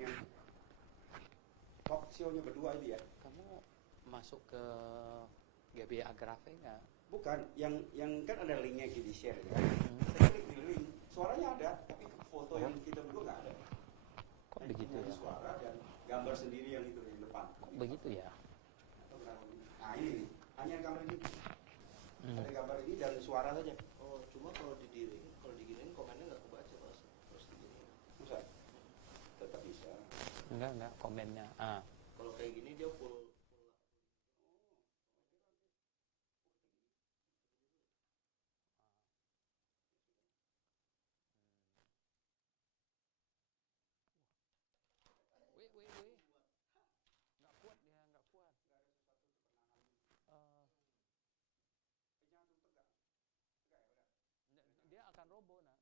yang talk show-nya berdua ini ya. Kamu masuk ke GBA Agrafe nggak? Bukan, yang kan ada linknya di share ya. Saya klik di link, suaranya ada, tapi foto yang kita berdua nggak ada. Kok begitu ya? Suara dan gambar sendiri yang itu di depan. Kok begitu ya? Nah ini nih, hanya gambar ini. Ada gambar ini dan suara saja. Oh, cuma kalau diginiin komennya nggak kebaca pas terus diginiin. Bisa? Tetap bisa. Enggak komennya. Kalau kayak gini dia full. Dia akan roboh nak.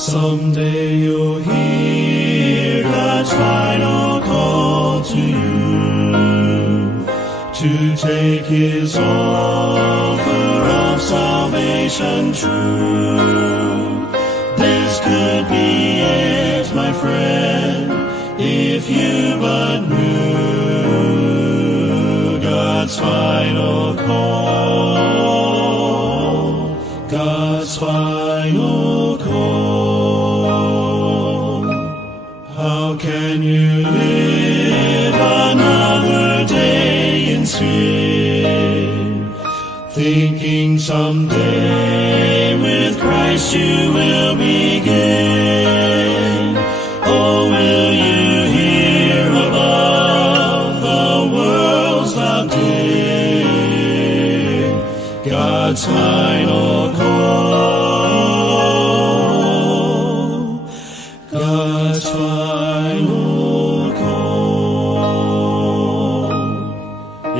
Someday you'll hear God's final call to you to take His offer of salvation true. This could be it, my friend, if you but knew God's final call, God's final call. How can you live another day in sin, thinking someday with Christ you will begin? Oh, will you hear above the world's loud din God's final call, God's final call.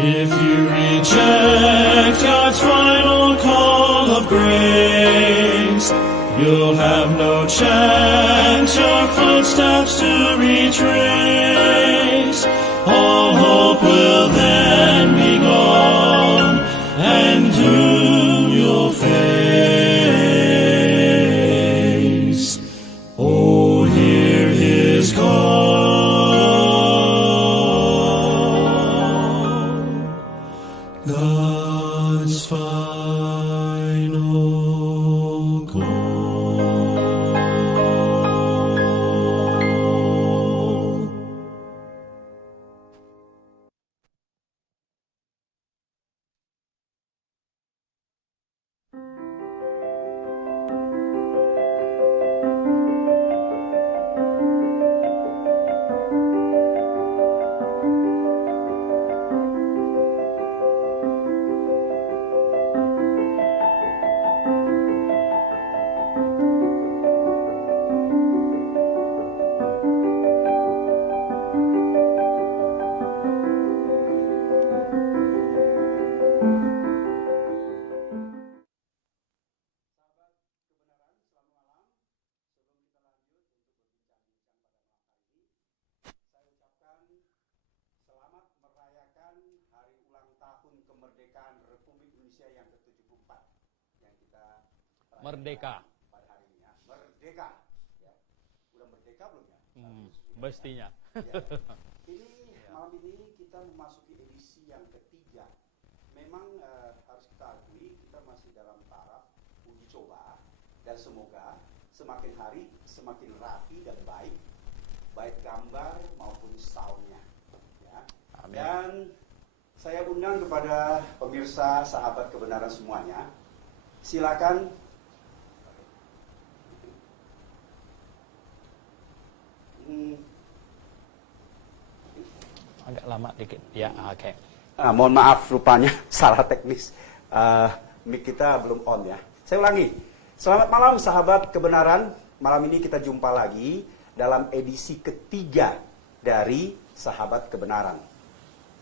If you reject God's final call of grace, you'll have no chance your footsteps to retrace. All hope will then be gone, and doom you'll face. Oh, hear His call, God's final call. Selamat merayakan hari ulang tahun kemerdekaan Republik Indonesia yang ke-74 yang kita rayakan Merdeka. pada hari ini ya. Merdeka ya. Udah merdeka belum ya? Mestinya. Ya. Malam ini kita memasuki edisi yang ketiga. Memang harus kita akui kita masih dalam taraf uji coba dan semoga semakin hari semakin rapi dan baik gambar maupun soundnya. Ya. Amin. Dan saya undang kepada pemirsa sahabat kebenaran semuanya, silakan Agak lama dikit. Ya, oke. mohon maaf rupanya salah teknis. Mic kita belum on ya. Saya ulangi. Selamat malam sahabat kebenaran. Malam ini kita jumpa lagi dalam edisi ketiga dari Sahabat Kebenaran.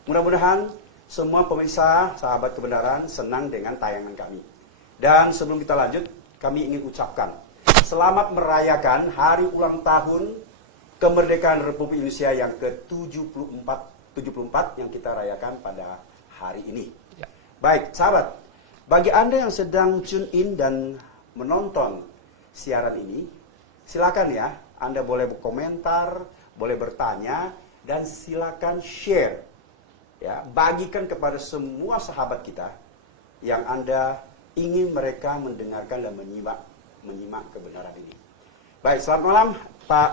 Mudah-mudahan semua pemirsa Sahabat Kebenaran senang dengan tayangan kami. Dan sebelum kita lanjut, kami ingin ucapkan selamat merayakan hari ulang tahun kemerdekaan Republik Indonesia yang ke-74 yang kita rayakan pada hari ini. Ya. Baik, sahabat, bagi Anda yang sedang tune in dan menonton siaran ini, silakan ya, Anda boleh berkomentar, boleh bertanya, dan silakan share. Ya, bagikan kepada semua sahabat kita yang Anda ingin mereka mendengarkan dan menyimak kebenaran ini. Baik, selamat malam Pak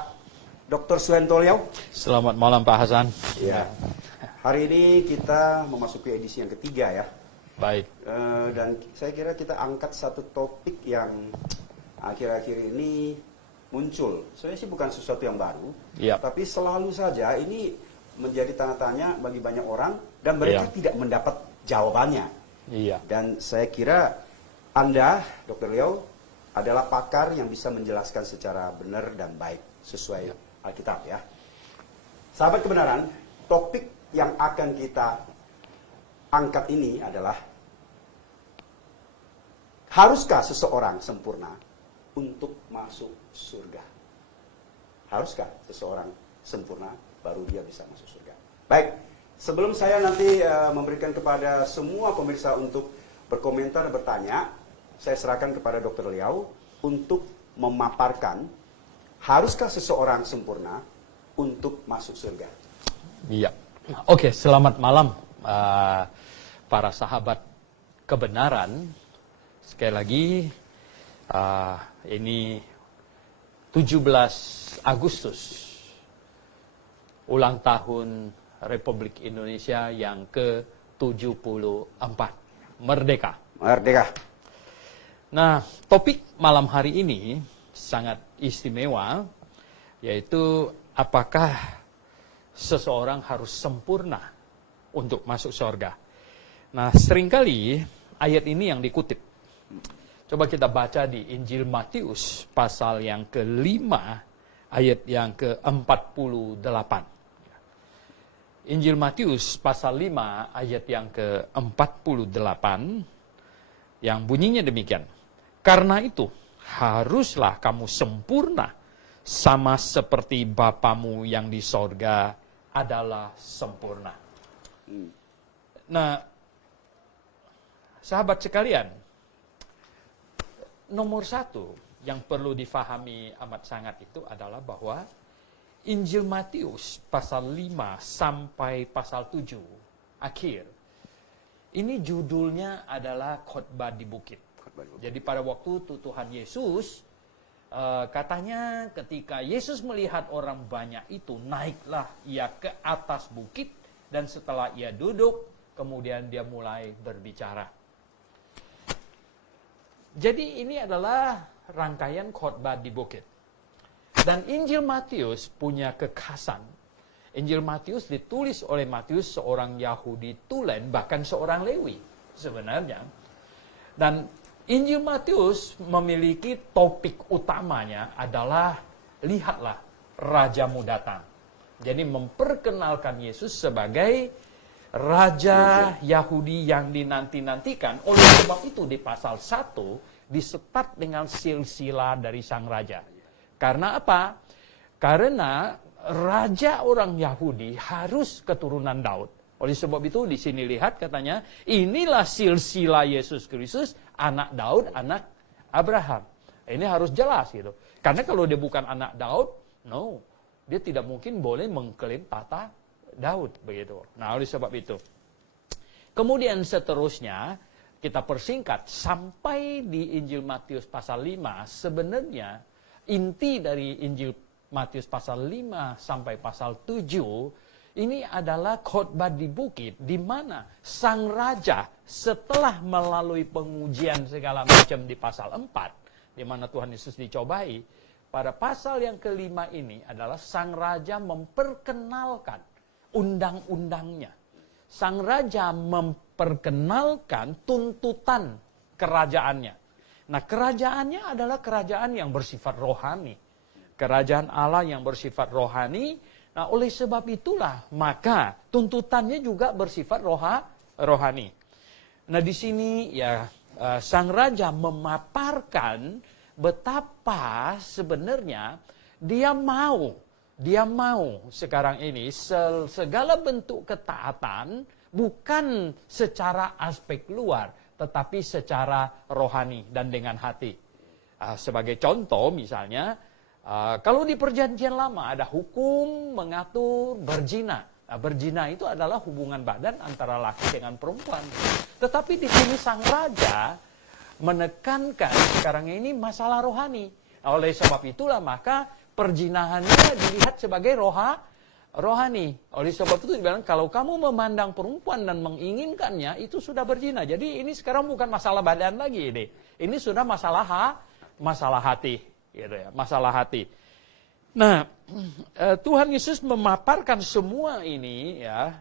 Dr. Suento Liau. Selamat malam Pak Hasan. Ya. Hari ini kita memasuki edisi yang ketiga ya. Baik. Dan saya kira kita angkat satu topik yang akhir-akhir ini muncul. Sebenarnya sih bukan sesuatu yang baru, Ya. tapi selalu saja ini menjadi tanda tanya bagi banyak orang dan mereka tidak mendapat jawabannya. Iya. Dan saya kira Anda, Dr. Liau, adalah pakar yang bisa menjelaskan secara benar dan baik sesuai Alkitab ya. Sahabat kebenaran, topik yang akan kita angkat ini adalah, haruskah seseorang sempurna untuk masuk surga? Haruskah seseorang sempurna baru dia bisa masuk surga? Baik, sebelum saya nanti memberikan kepada semua pemirsa untuk berkomentar dan bertanya, saya serahkan kepada Dr. Liau untuk memaparkan, haruskah seseorang sempurna untuk masuk surga? Iya. Oke, selamat malam para sahabat kebenaran. Sekali lagi, ini 17 Agustus, ulang tahun Republik Indonesia yang ke-74, merdeka. Merdeka. Nah, topik malam hari ini sangat istimewa, yaitu apakah seseorang harus sempurna untuk masuk surga. Nah, seringkali ayat ini yang dikutip. Coba kita baca di Injil Matius pasal yang ke-5 ayat yang ke-48. Injil Matius pasal 5 ayat yang ke-48 yang bunyinya demikian. Karena itu, haruslah kamu sempurna sama seperti Bapamu yang di sorga adalah sempurna. Nah, sahabat sekalian, nomor satu yang perlu difahami amat sangat itu adalah bahwa Injil Matius pasal 5 sampai pasal 7 akhir, ini judulnya adalah khotbah di bukit. Jadi pada waktu itu Tuhan Yesus, katanya ketika Yesus melihat orang banyak itu, naiklah ia ke atas bukit, dan setelah ia duduk, kemudian dia mulai berbicara. Jadi ini adalah rangkaian khotbah di bukit. Dan Injil Matius punya kekhasan. Injil Matius ditulis oleh Matius, seorang Yahudi tulen, bahkan seorang Lewi sebenarnya. Dan Injil Matius memiliki topik utamanya adalah, lihatlah Rajamu datang. Jadi memperkenalkan Yesus sebagai Raja Yahudi yang dinanti-nantikan. Oleh sebab itu di pasal 1 disetat dengan silsilah dari sang Raja. Karena apa? Karena Raja orang Yahudi harus keturunan Daud. Oleh sebab itu di sini lihat katanya, inilah silsilah Yesus Kristus, anak Daud, anak Abraham. Ini harus jelas gitu. Karena kalau dia bukan anak Daud, no, dia tidak mungkin boleh mengklaim tata Daud begitu. Nah, oleh sebab itu. Kemudian seterusnya kita persingkat sampai di Injil Matius pasal 5, sebenarnya inti dari Injil Matius pasal 5 sampai pasal 7 ini adalah khotbah di bukit, di mana sang raja setelah melalui pengujian segala macam di pasal 4, di mana Tuhan Yesus dicobai, pada pasal yang kelima ini adalah sang raja memperkenalkan undang-undangnya. Sang raja memperkenalkan tuntutan kerajaannya. Nah, kerajaannya adalah kerajaan yang bersifat rohani. Kerajaan Allah yang bersifat rohani. Nah, oleh sebab itulah, maka tuntutannya juga bersifat rohani. Nah, di sini ya sang raja memaparkan betapa sebenarnya dia mau sekarang ini segala bentuk ketaatan bukan secara aspek luar, tetapi secara rohani dan dengan hati. Sebagai contoh misalnya, kalau di perjanjian lama ada hukum mengatur berzina. Berzina itu adalah hubungan badan antara laki dengan perempuan. Tetapi di sini sang raja menekankan sekarang ini masalah rohani. Oleh sebab itulah maka perzinahannya dilihat sebagai rohani. Oleh sebab itu dibilang kalau kamu memandang perempuan dan menginginkannya itu sudah berzina. Jadi ini sekarang bukan masalah badan lagi ini. Ini sudah masalah hati, gitu ya, masalah hati. Nah, Tuhan Yesus memaparkan semua ini ya.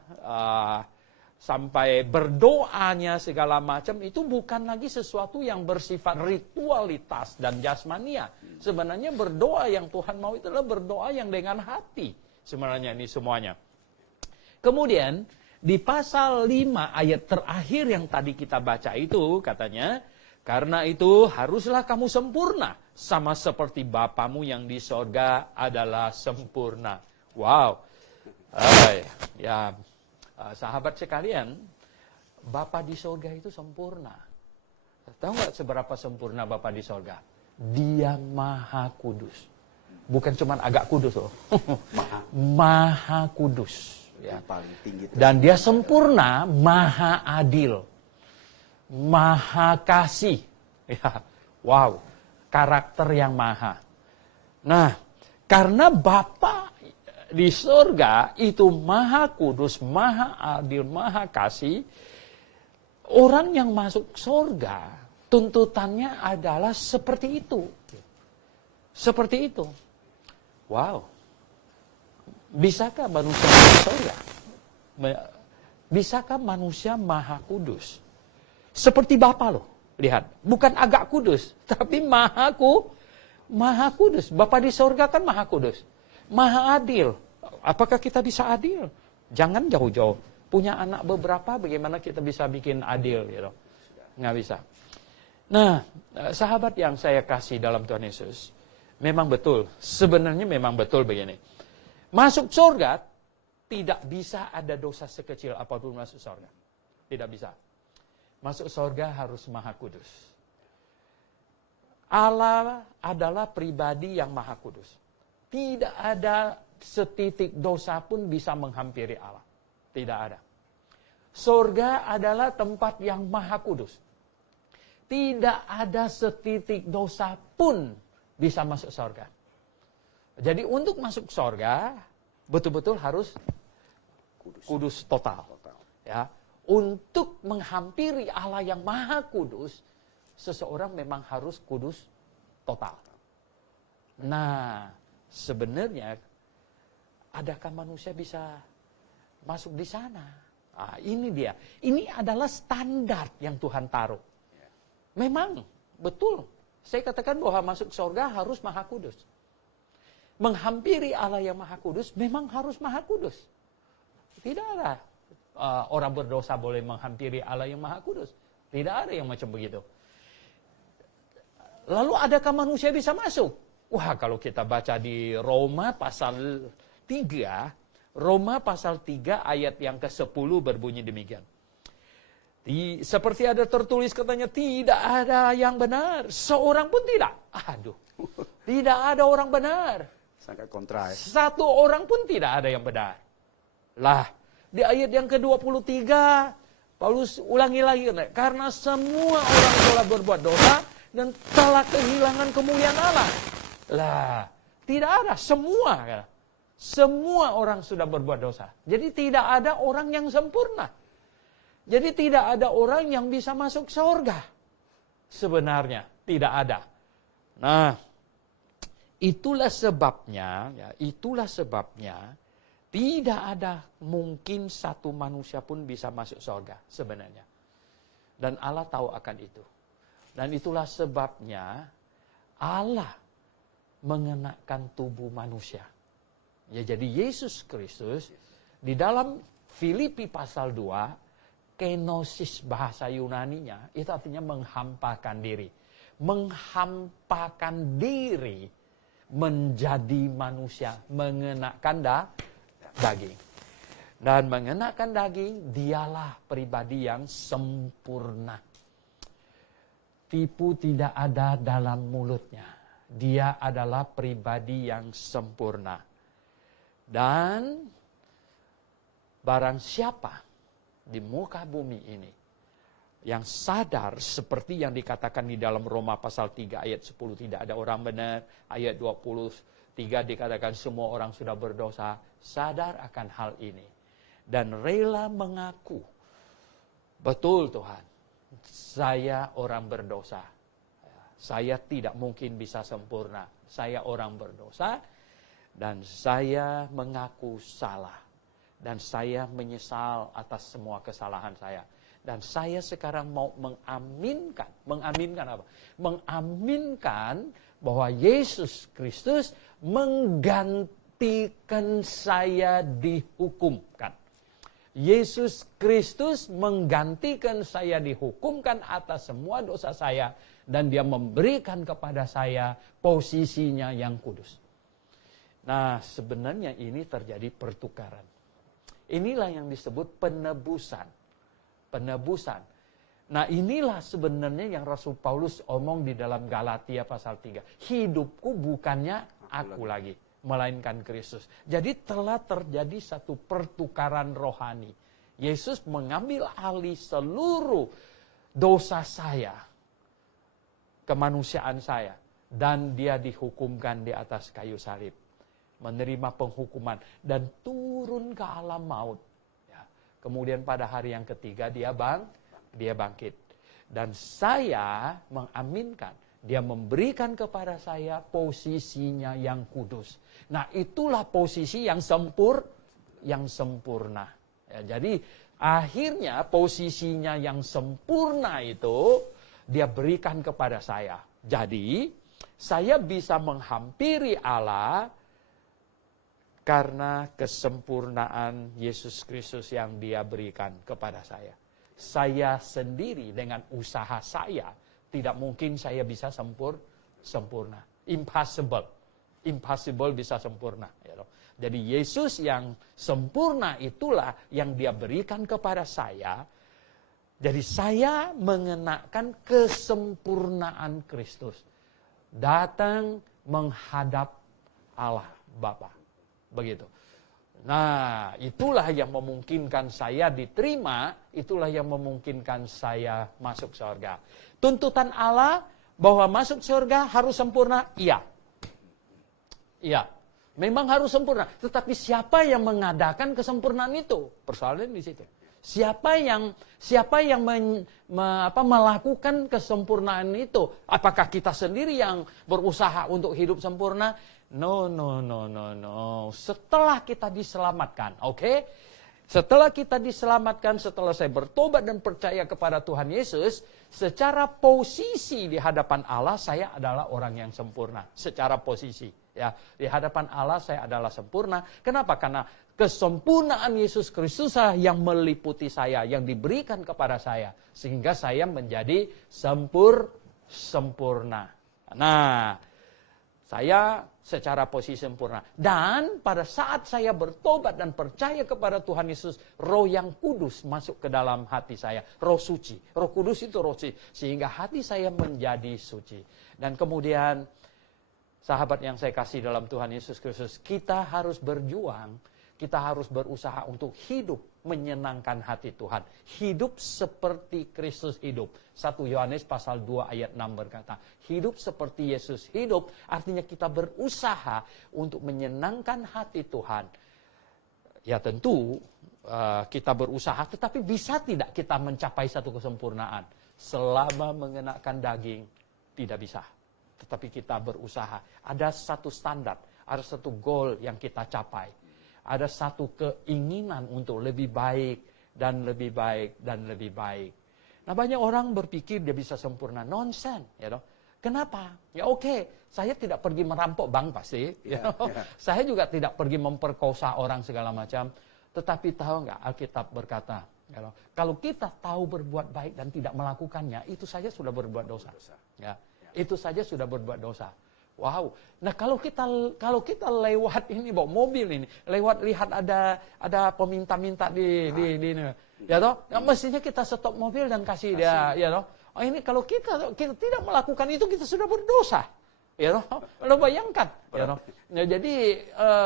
Sampai berdoanya segala macam itu bukan lagi sesuatu yang bersifat ritualitas dan jasmania. Sebenarnya berdoa yang Tuhan mau itu adalah berdoa yang dengan hati. Sebenarnya ini semuanya. Kemudian di pasal 5 ayat terakhir yang tadi kita baca itu katanya, karena itu haruslah kamu sempurna sama seperti Bapamu yang di sorga adalah sempurna. Wow. Ya. Sahabat sekalian, Bapa di sorga itu sempurna. Tahu nggak seberapa sempurna Bapa di sorga? Dia maha kudus. Bukan cuma agak kudus loh. Maha kudus. Ya. Paling tinggi. Dan dia sempurna, maha adil. Maha kasih. Ya. Wow, karakter yang maha. Nah, karena Bapa di surga itu maha kudus, maha adil, maha kasih. Orang yang masuk surga tuntutannya adalah seperti itu. Seperti itu. Wow. Bisakah manusia masuk surga? Bisakah manusia maha kudus? Seperti Bapa loh. Lihat, bukan agak kudus, tapi maha kudus. Bapa di surga kan maha kudus. Maha adil. Apakah kita bisa adil? Jangan jauh-jauh. Punya anak beberapa, bagaimana kita bisa bikin adil? Gitu. Nggak bisa. Nah, sahabat yang saya kasih dalam Tuhan Yesus, memang betul. Sebenarnya memang betul begini. Masuk surga, tidak bisa ada dosa sekecil apapun masuk surga. Tidak bisa. Masuk surga harus maha kudus. Allah adalah pribadi yang maha kudus. Tidak ada setitik dosa pun bisa menghampiri Allah. Tidak ada. Surga adalah tempat yang maha kudus. Tidak ada setitik dosa pun bisa masuk surga. Jadi untuk masuk surga, betul-betul harus kudus total. Ya. Untuk menghampiri Allah yang maha kudus, seseorang memang harus kudus total. Nah, sebenarnya adakah manusia bisa masuk di sana? Nah, ini dia. Ini adalah standar yang Tuhan taruh. Memang, betul. Saya katakan bahwa masuk surga harus maha kudus. Menghampiri Allah yang maha kudus memang harus maha kudus. Tidak ada orang berdosa boleh menghampiri Allah yang maha kudus. Tidak ada yang macam begitu. Lalu adakah manusia bisa masuk? Wah, kalau kita baca di Roma pasal 3, Roma pasal 3 ayat yang ke-10 berbunyi demikian. Seperti ada tertulis katanya, tidak ada yang benar, seorang pun tidak. Aduh, tidak ada orang benar. Sangat kontra. Satu orang pun tidak ada yang benar. Lah, di ayat yang ke-23, Paulus ulangi lagi, karena semua orang telah berbuat dosa dan telah kehilangan kemuliaan Allah. Lah, tidak ada, semua. Semua orang sudah berbuat dosa. Jadi tidak ada orang yang sempurna. Jadi tidak ada orang yang bisa masuk surga. Sebenarnya tidak ada. Nah, itulah sebabnya tidak ada mungkin satu manusia pun bisa masuk surga sebenarnya. Dan Allah tahu akan itu. Dan itulah sebabnya Allah mengenakan tubuh manusia. Ya, jadi Yesus Kristus di dalam Filipi pasal 2 kenosis bahasa Yunaninya, itu artinya menghampakan diri. Menghampakan diri menjadi manusia, mengenakan daging. Dan mengenakan daging, dialah pribadi yang sempurna. Tipu tidak ada dalam mulutnya. Dia adalah pribadi yang sempurna. Dan barang siapa di muka bumi ini yang sadar seperti yang dikatakan di dalam Roma pasal 3 ayat 10, tidak ada orang benar, ayat 23 dikatakan semua orang sudah berdosa, sadar akan hal ini dan rela mengaku, betul Tuhan, saya orang berdosa, saya tidak mungkin bisa sempurna, saya orang berdosa dan saya mengaku salah dan saya menyesal atas semua kesalahan saya. Dan saya sekarang mau mengaminkan apa? Mengaminkan bahwa Yesus Kristus menggantikan saya dihukumkan. Yesus Kristus menggantikan saya dihukumkan atas semua dosa saya. Dan dia memberikan kepada saya posisinya yang kudus. Nah, sebenarnya ini terjadi pertukaran. Inilah yang disebut penebusan. Nah, inilah sebenarnya yang Rasul Paulus omong di dalam Galatia pasal 3. Hidupku bukannya aku lagi, melainkan Kristus. Jadi telah terjadi satu pertukaran rohani. Yesus mengambil alih seluruh dosa saya, kemanusiaan saya, dan dia dihukumkan di atas kayu salib. Menerima penghukuman dan turun ke alam maut. Kemudian pada hari yang ketiga dia bangkit. Dan saya mengaminkan, dia memberikan kepada saya posisinya yang kudus. Nah, itulah posisi yang sempurna. Ya, jadi akhirnya posisinya yang sempurna itu dia berikan kepada saya. Jadi saya bisa menghampiri Allah karena kesempurnaan Yesus Kristus yang dia berikan kepada saya. Saya sendiri dengan usaha saya, tidak mungkin saya bisa sempurna. Impossible bisa sempurna. Jadi Yesus yang sempurna itulah yang dia berikan kepada saya. Jadi saya mengenakan kesempurnaan Kristus. Datang menghadap Allah Bapa. Begitu. Nah, itulah yang memungkinkan saya diterima, itulah yang memungkinkan saya masuk surga. Tuntutan Allah bahwa masuk surga harus sempurna? Iya. Iya. Memang harus sempurna. Tetapi siapa yang mengadakan kesempurnaan itu? Persoalan di situ. Siapa yang melakukan kesempurnaan itu? Apakah kita sendiri yang berusaha untuk hidup sempurna? No. Setelah kita diselamatkan, oke? Setelah kita diselamatkan, setelah saya bertobat dan percaya kepada Tuhan Yesus, secara posisi di hadapan Allah, saya adalah orang yang sempurna. Secara posisi, ya, di hadapan Allah saya adalah sempurna. Kenapa? Karena kesempurnaan Yesus Kristus yang meliputi saya, yang diberikan kepada saya, sehingga saya menjadi sempurna. Nah, saya secara posisi sempurna. Dan pada saat saya bertobat dan percaya kepada Tuhan Yesus, Roh yang kudus masuk ke dalam hati saya. Roh suci. Roh kudus itu roh suci. Sehingga hati saya menjadi suci. Dan kemudian, sahabat yang saya kasih dalam Tuhan Yesus Kristus, kita harus berjuang. Kita harus berusaha untuk hidup menyenangkan hati Tuhan. Hidup seperti Kristus hidup. 1 Yohanes pasal 2 ayat 6 berkata, hidup seperti Yesus hidup, artinya kita berusaha untuk menyenangkan hati Tuhan. Ya tentu kita berusaha, tetapi bisa tidak kita mencapai satu kesempurnaan? Selama mengenakan daging, tidak bisa. Tetapi kita berusaha. Ada satu standar, ada satu goal yang kita capai. Ada satu keinginan untuk lebih baik dan lebih baik dan lebih baik. Nah, banyak orang berpikir dia bisa sempurna. Nonsense, you know. Kenapa? Ya oke, saya tidak pergi merampok bank pasti. Saya juga tidak pergi memperkosa orang segala macam. Tetapi tahu nggak, Alkitab berkata, Ya toh. Kalau kita tahu berbuat baik dan tidak melakukannya, itu saja sudah berbuat dosa. Ya. Itu saja sudah berbuat dosa. Wow. Nah kalau kita lewat ini bawa mobil ini, lewat lihat ada peminta-minta di ya toh, mestinya kita stop mobil dan kasih dia, ya toh. Oh ini kalau kita tidak melakukan itu, kita sudah berdosa. Ya toh, lo bayangkan, ya toh. Nah, jadi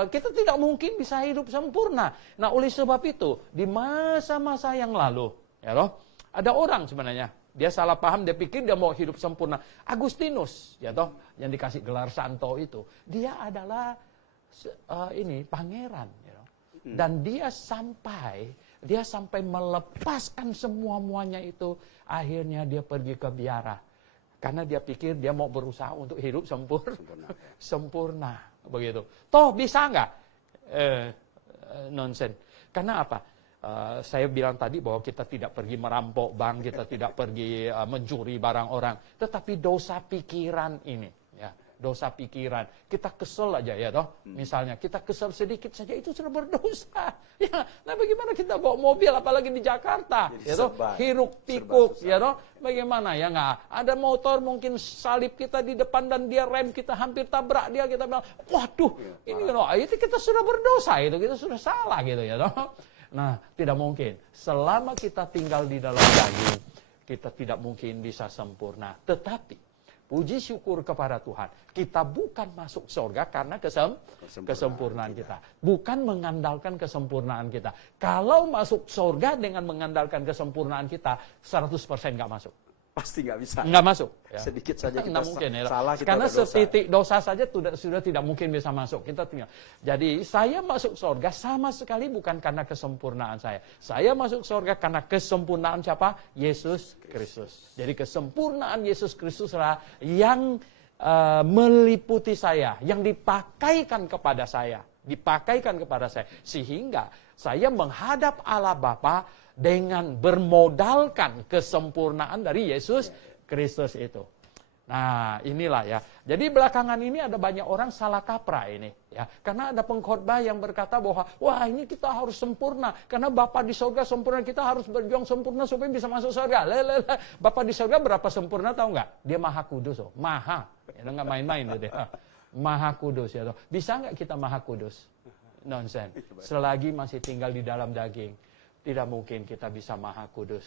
kita tidak mungkin bisa hidup sempurna. Nah, oleh sebab itu di masa-masa yang lalu, ya toh, ada orang sebenarnya dia salah paham, dia pikir dia mau hidup sempurna. Agustinus, ya toh, yang dikasih gelar santo itu, dia adalah pangeran, ya toh. Dan dia sampai melepaskan semua-muanya itu, akhirnya dia pergi ke biara. Karena dia pikir dia mau berusaha untuk hidup sempurna, begitu. Toh bisa nggak? Nonsen. Karena apa? Saya bilang tadi bahwa kita tidak pergi merampok bank, kita tidak pergi mencuri barang orang, tetapi dosa pikiran ini, ya, dosa pikiran. Kita kesel aja, ya toh. Misalnya kita kesel sedikit saja itu sudah berdosa. Ya, nah bagaimana kita bawa mobil apalagi di Jakarta, ya toh, hiruk pikuk, ya toh. Bagaimana ya nggak? Ada motor mungkin salip kita di depan dan dia rem kita hampir tabrak dia, kita bilang, waduh, ini loh, itu kita sudah berdosa, itu kita sudah salah gitu, ya toh. Nah, tidak mungkin. Selama kita tinggal di dalam daging, kita tidak mungkin bisa sempurna. Tetapi puji syukur kepada Tuhan, kita bukan masuk surga karena kesempurnaan kita. Bukan mengandalkan kesempurnaan kita. Kalau masuk surga dengan mengandalkan kesempurnaan kita, 100% nggak masuk. Pasti nggak bisa. Nggak masuk. Ya. Sedikit saja kita mungkin, ya. salah, kita karena berdosa. setitik dosa saja sudah tidak mungkin bisa masuk. Kita tinggal. Jadi saya masuk surga sama sekali bukan karena kesempurnaan saya. Saya masuk surga karena kesempurnaan siapa? Yesus Kristus. Jadi kesempurnaan Yesus Kristus lah yang meliputi saya, yang dipakaikan kepada saya. Sehingga saya menghadap Allah Bapa dengan bermodalkan kesempurnaan dari Yesus Kristus itu. Nah, inilah ya. Jadi belakangan ini ada banyak orang salah kaprah ini, ya. Karena ada pengkhotbah yang berkata bahwa wah, ini kita harus sempurna karena Bapa di surga sempurna, kita harus berjuang sempurna supaya bisa masuk surga. Bapa di surga berapa sempurna tahu nggak? Dia Maha Kudus, Maha. Ya, nggak main-main dia. Maha Kudus, ya. Bisa nggak kita Maha Kudus? Nonsen. Selagi masih tinggal di dalam daging, tidak mungkin kita bisa Maha Kudus.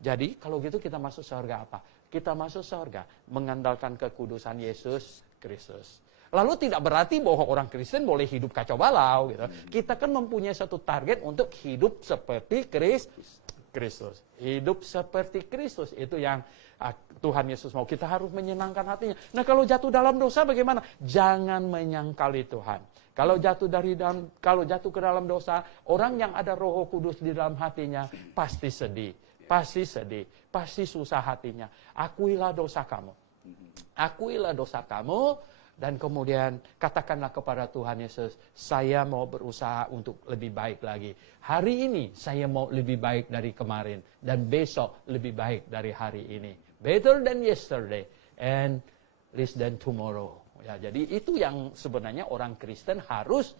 Jadi kalau gitu kita masuk surga apa? Kita masuk surga mengandalkan kekudusan Yesus Kristus. Lalu tidak berarti bahwa orang Kristen boleh hidup kacau balau gitu. Kita kan mempunyai satu target untuk hidup seperti Kristus. Hidup seperti Kristus itu yang Tuhan Yesus mau. Kita harus menyenangkan hatinya. Nah, kalau jatuh dalam dosa bagaimana? Jangan menyangkali Tuhan. Kalau jatuh ke dalam dosa, orang yang ada Roh Kudus di dalam hatinya pasti sedih, pasti susah hatinya. Akuilah dosa kamu, dan kemudian katakanlah kepada Tuhan Yesus, saya mau berusaha untuk lebih baik lagi. Hari ini saya mau lebih baik dari kemarin, dan besok lebih baik dari hari ini. Better than yesterday and less than tomorrow. Ya, jadi itu yang sebenarnya orang Kristen harus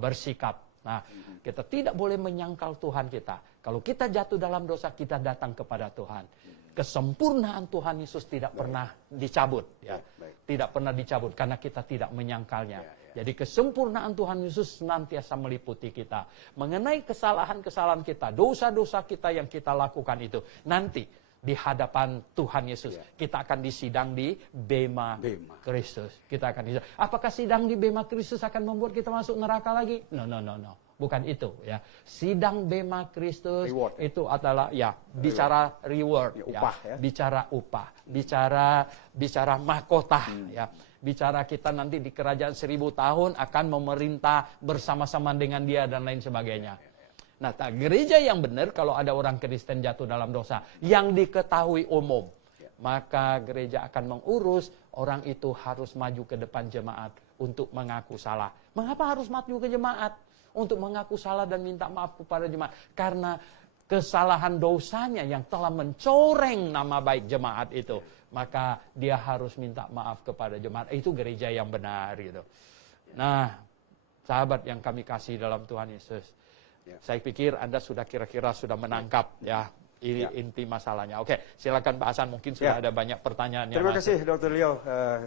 bersikap. Nah, kita tidak boleh menyangkal Tuhan kita. Kalau kita jatuh dalam dosa, kita datang kepada Tuhan. Kesempurnaan Tuhan Yesus tidak pernah dicabut. Ya. Tidak pernah dicabut karena kita tidak menyangkalnya. Jadi kesempurnaan Tuhan Yesus senantiasa meliputi kita. Mengenai kesalahan-kesalahan kita, dosa-dosa kita yang kita lakukan itu, nanti di hadapan Tuhan Yesus. Kita akan disidang di Bema Kristus. Kita akan disidang. Apakah sidang di Bema Kristus akan membuat kita masuk neraka lagi? No. Bukan itu, ya. Sidang Bema Kristus reward, itu adalah bicara reward, upah, ya. Bicara upah, bicara mahkota, ya. Bicara kita nanti di kerajaan 1000 tahun akan memerintah bersama-sama dengan Dia dan lain sebagainya. Nah, gereja yang benar kalau ada orang Kristen jatuh dalam dosa yang diketahui umum, maka gereja akan mengurus orang itu harus maju ke depan jemaat untuk mengaku salah. Mengapa harus maju ke jemaat? Untuk mengaku salah dan minta maaf kepada jemaat. Karena kesalahan dosanya yang telah mencoreng nama baik jemaat itu, maka dia harus minta maaf kepada jemaat. Itu gereja yang benar gitu. Nah, sahabat yang kami kasih dalam Tuhan Yesus, Ya. Saya pikir Anda sudah kira-kira sudah menangkap ya ini inti masalahnya. Oke, silakan Pak Hasan, mungkin sudah ada banyak pertanyaan yang Terima masuk. kasih Dr. Leo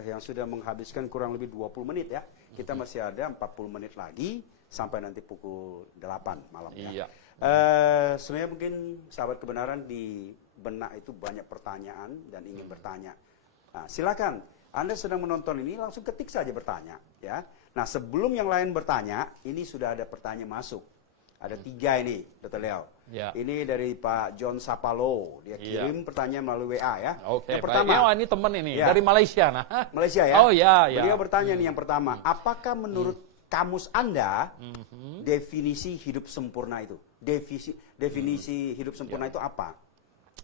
yang sudah menghabiskan kurang lebih 20 menit ya. Kita masih ada 40 menit lagi sampai nanti pukul 8 malam ya. Iya. Sebenarnya mungkin sahabat kebenaran di benak itu banyak pertanyaan dan ingin bertanya. Nah, silakan Anda sedang menonton ini langsung ketik saja bertanya ya. Nah, sebelum yang lain bertanya, ini sudah ada pertanyaan masuk. Ada 3 ini, Dr. Leo. Ya. Ini dari Pak John Sapalo. Dia kirim pertanyaan melalui WA ya. Oke, Yang baik. pertama, Ini teman ini Ya. dari Malaysia nah. Malaysia ya. Oh ya, ya. Beliau bertanya nih yang pertama, apakah menurut kamus Anda definisi hidup sempurna itu? Definisi hidup sempurna itu apa?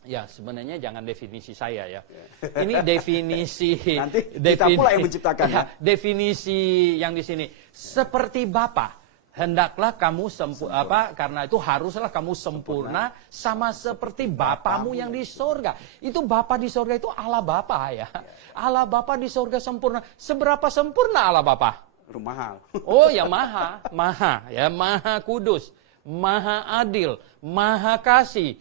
Ya, sebenarnya jangan definisi saya ya. Ini definisi Nanti kita pula yang menciptakan ya. Definisi yang di sini seperti Bapa. Hendaklah kamu karena itu haruslah kamu sempurna sama seperti Bapamu yang di sorga. Itu Bapa di sorga itu Allah Bapa ya. Allah Bapa di sorga sempurna. Seberapa sempurna Allah Bapa? Mahal. Oh ya maha kudus, maha adil, maha kasih.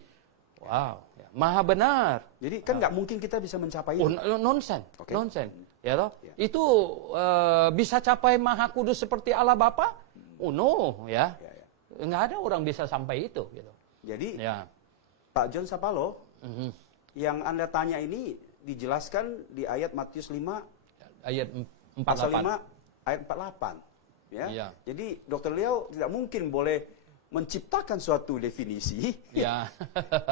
Wow, ya, maha benar. Jadi kan nggak mungkin kita bisa mencapai Oh, itu. nonsen, Oke. nonsen. Ya toh? Ya. Itu bisa capai maha kudus seperti Allah Bapa? Oh no, ya. Ya, ya. Nggak ada orang bisa sampai itu gitu. Jadi Ya. Pak John Sapalo, Mhm. yang Anda tanya ini dijelaskan di ayat Matius 5 Ayat pasal 48. 5 ayat 48. Ya. Iya. Jadi Dr. Leo tidak mungkin boleh menciptakan suatu definisi Ya.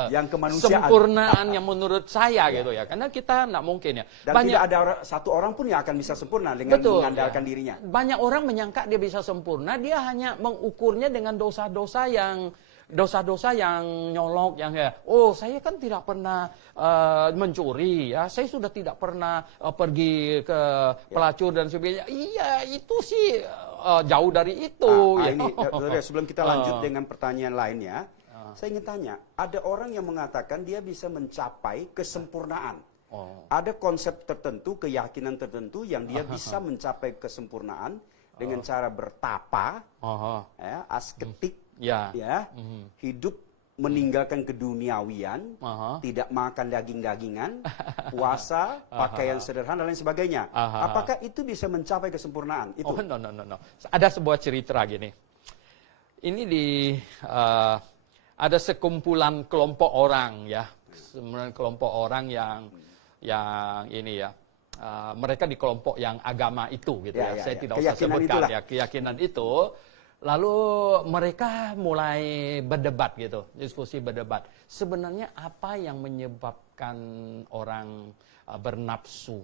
yang kemanusiaan. Sempurnaan yang menurut saya gitu ya. Karena kita nggak mungkin ya. Dan tidak ada satu orang pun yang akan bisa sempurna dengan Betul, mengandalkan ya. dirinya. Banyak orang menyangka dia bisa sempurna, dia hanya mengukurnya dengan dosa-dosa yang nyolok, yang ya, oh saya kan tidak pernah mencuri, ya saya sudah tidak pernah pergi ke pelacur dan sebagainya. Iya itu sih jauh dari itu. ya. Ini Saudara, sebelum kita lanjut dengan pertanyaan lainnya, saya ingin tanya, ada orang yang mengatakan dia bisa mencapai kesempurnaan. Oh. Ada konsep tertentu, keyakinan tertentu yang dia bisa mencapai kesempurnaan dengan cara bertapa, Oh. ya, asketik, Ya. ya, hidup meninggalkan keduniawian, Aha. tidak makan daging-dagingan, puasa, pakaian sederhana dan lain sebagainya. Aha. Apakah itu bisa mencapai kesempurnaan? Itu. Oh no. Ada sebuah cerita gini. Ini ada sekumpulan kelompok orang ya, sebenarnya kelompok orang yang ini ya. Mereka di kelompok yang agama itu gitu ya. Ya, Saya ya. tidak usah Keyakinan sebutkan itulah. ya keyakinan itu. Lalu mereka mulai berdebat gitu, diskusi berdebat. Sebenarnya apa yang menyebabkan orang bernafsu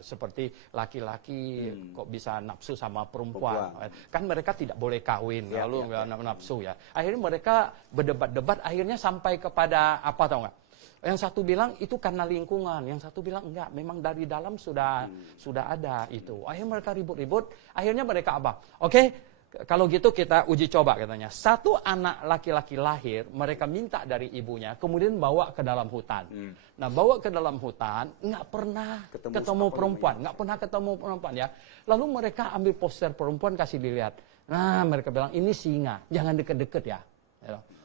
seperti laki-laki kok bisa nafsu sama perempuan? Kan mereka tidak boleh kawin, lalu nafsu ya. Akhirnya mereka berdebat-debat, akhirnya sampai kepada apa tahu nggak? Yang satu bilang itu karena lingkungan, yang satu bilang enggak, memang dari dalam sudah ada itu. Akhirnya mereka ribut-ribut, akhirnya mereka apa? Oke, kalau gitu kita uji coba katanya. Satu anak laki-laki lahir, mereka minta dari ibunya, kemudian bawa ke dalam hutan. Nah, bawa ke dalam hutan, nggak pernah ketemu perempuan, nggak pernah ketemu perempuan ya. Lalu mereka ambil poster perempuan kasih dilihat. Nah, mereka bilang ini singa, jangan deket-deket ya.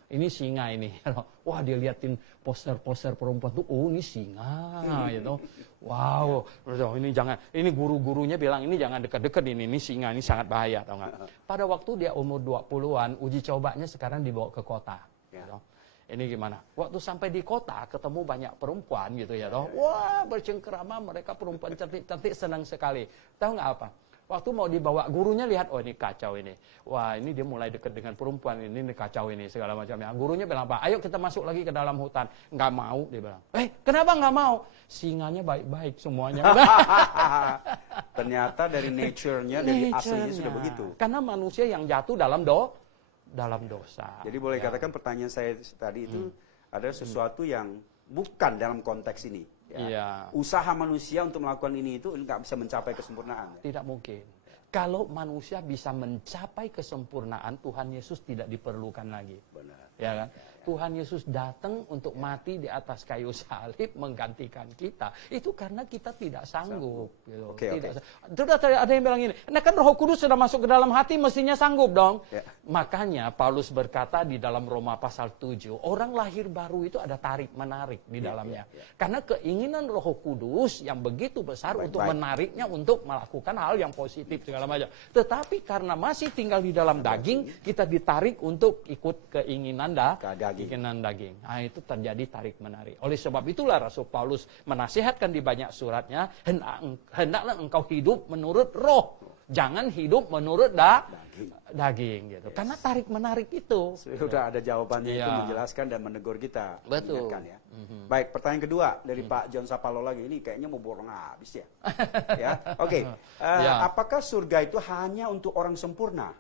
Ini singa ini. Wah, dia liatin poster-poster perempuan tuh, oh ini singa gitu. Wow, ini jangan, ini guru-gurunya bilang ini jangan dekat-dekat ini singa, ini sangat bahaya, tau nggak? Pada waktu dia umur 20-an, uji cobanya sekarang dibawa ke kota. Gitu. Ini gimana? Waktu sampai di kota, ketemu banyak perempuan gitu ya. Wah, bercengkerama, mereka perempuan cantik-cantik, senang sekali. Tahu nggak apa? Waktu mau dibawa, gurunya lihat, oh ini kacau ini. Wah, ini dia mulai dekat dengan perempuan, ini kacau ini, segala macamnya. Gurunya bilang apa? Ayo kita masuk lagi ke dalam hutan. Nggak mau, dia bilang. Kenapa nggak mau? Singanya baik-baik semuanya. Ternyata dari nature-nya, dari aslinya sudah begitu. Karena manusia yang jatuh dalam dosa. Jadi boleh katakan pertanyaan saya tadi itu adalah sesuatu yang bukan dalam konteks ini. Iya. Usaha manusia untuk melakukan ini itu nggak bisa mencapai kesempurnaan. Tidak mungkin. Kalau manusia bisa mencapai kesempurnaan, Tuhan Yesus tidak diperlukan lagi. Benar. Ya kan? Tuhan Yesus datang untuk mati di atas kayu salib menggantikan kita. Itu karena kita tidak sanggup. Gitu. Oke. Sudah ada yang bilang ini, nah kan Roh Kudus sudah masuk ke dalam hati, mestinya sanggup dong. Ya. Makanya Paulus berkata di dalam Roma pasal 7, orang lahir baru itu ada tarik-menarik di dalamnya. Karena keinginan Roh Kudus yang begitu besar untuk menariknya untuk melakukan hal yang positif segala macam. Tetapi karena masih tinggal di dalam daging, kita ditarik untuk ikut keinginan daging. Nah, itu terjadi tarik menarik. Oleh sebab itulah Rasul Paulus menasihatkan di banyak suratnya, hendaklah engkau hidup menurut roh, jangan hidup menurut daging gitu. Karena tarik menarik itu. Sudah ada jawabannya itu menjelaskan dan menegur kita. Betul. Ya. Baik, pertanyaan kedua dari Pak John Sapalo lagi, ini kayaknya mau borong habis ya. Oke. Apakah surga itu hanya untuk orang sempurna?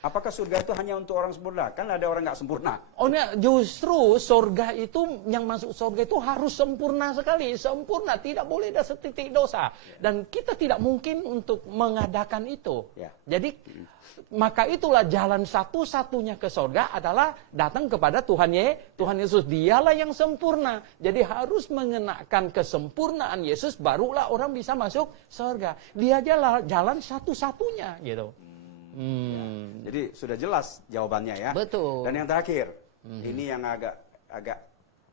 Apakah surga itu hanya untuk orang sempurna? Kan ada orang nggak sempurna. Oh, justru surga itu, yang masuk surga itu harus sempurna sekali. Sempurna, tidak boleh ada setitik dosa. Dan kita tidak mungkin untuk mengadakan itu. Jadi, maka itulah jalan satu-satunya ke surga adalah datang kepada Tuhan Yesus. Dialah yang sempurna. Jadi harus mengenakan kesempurnaan Yesus, barulah orang bisa masuk surga. Dia jalan satu-satunya gitu. Jadi sudah jelas jawabannya ya. Betul. Dan yang terakhir, ini yang agak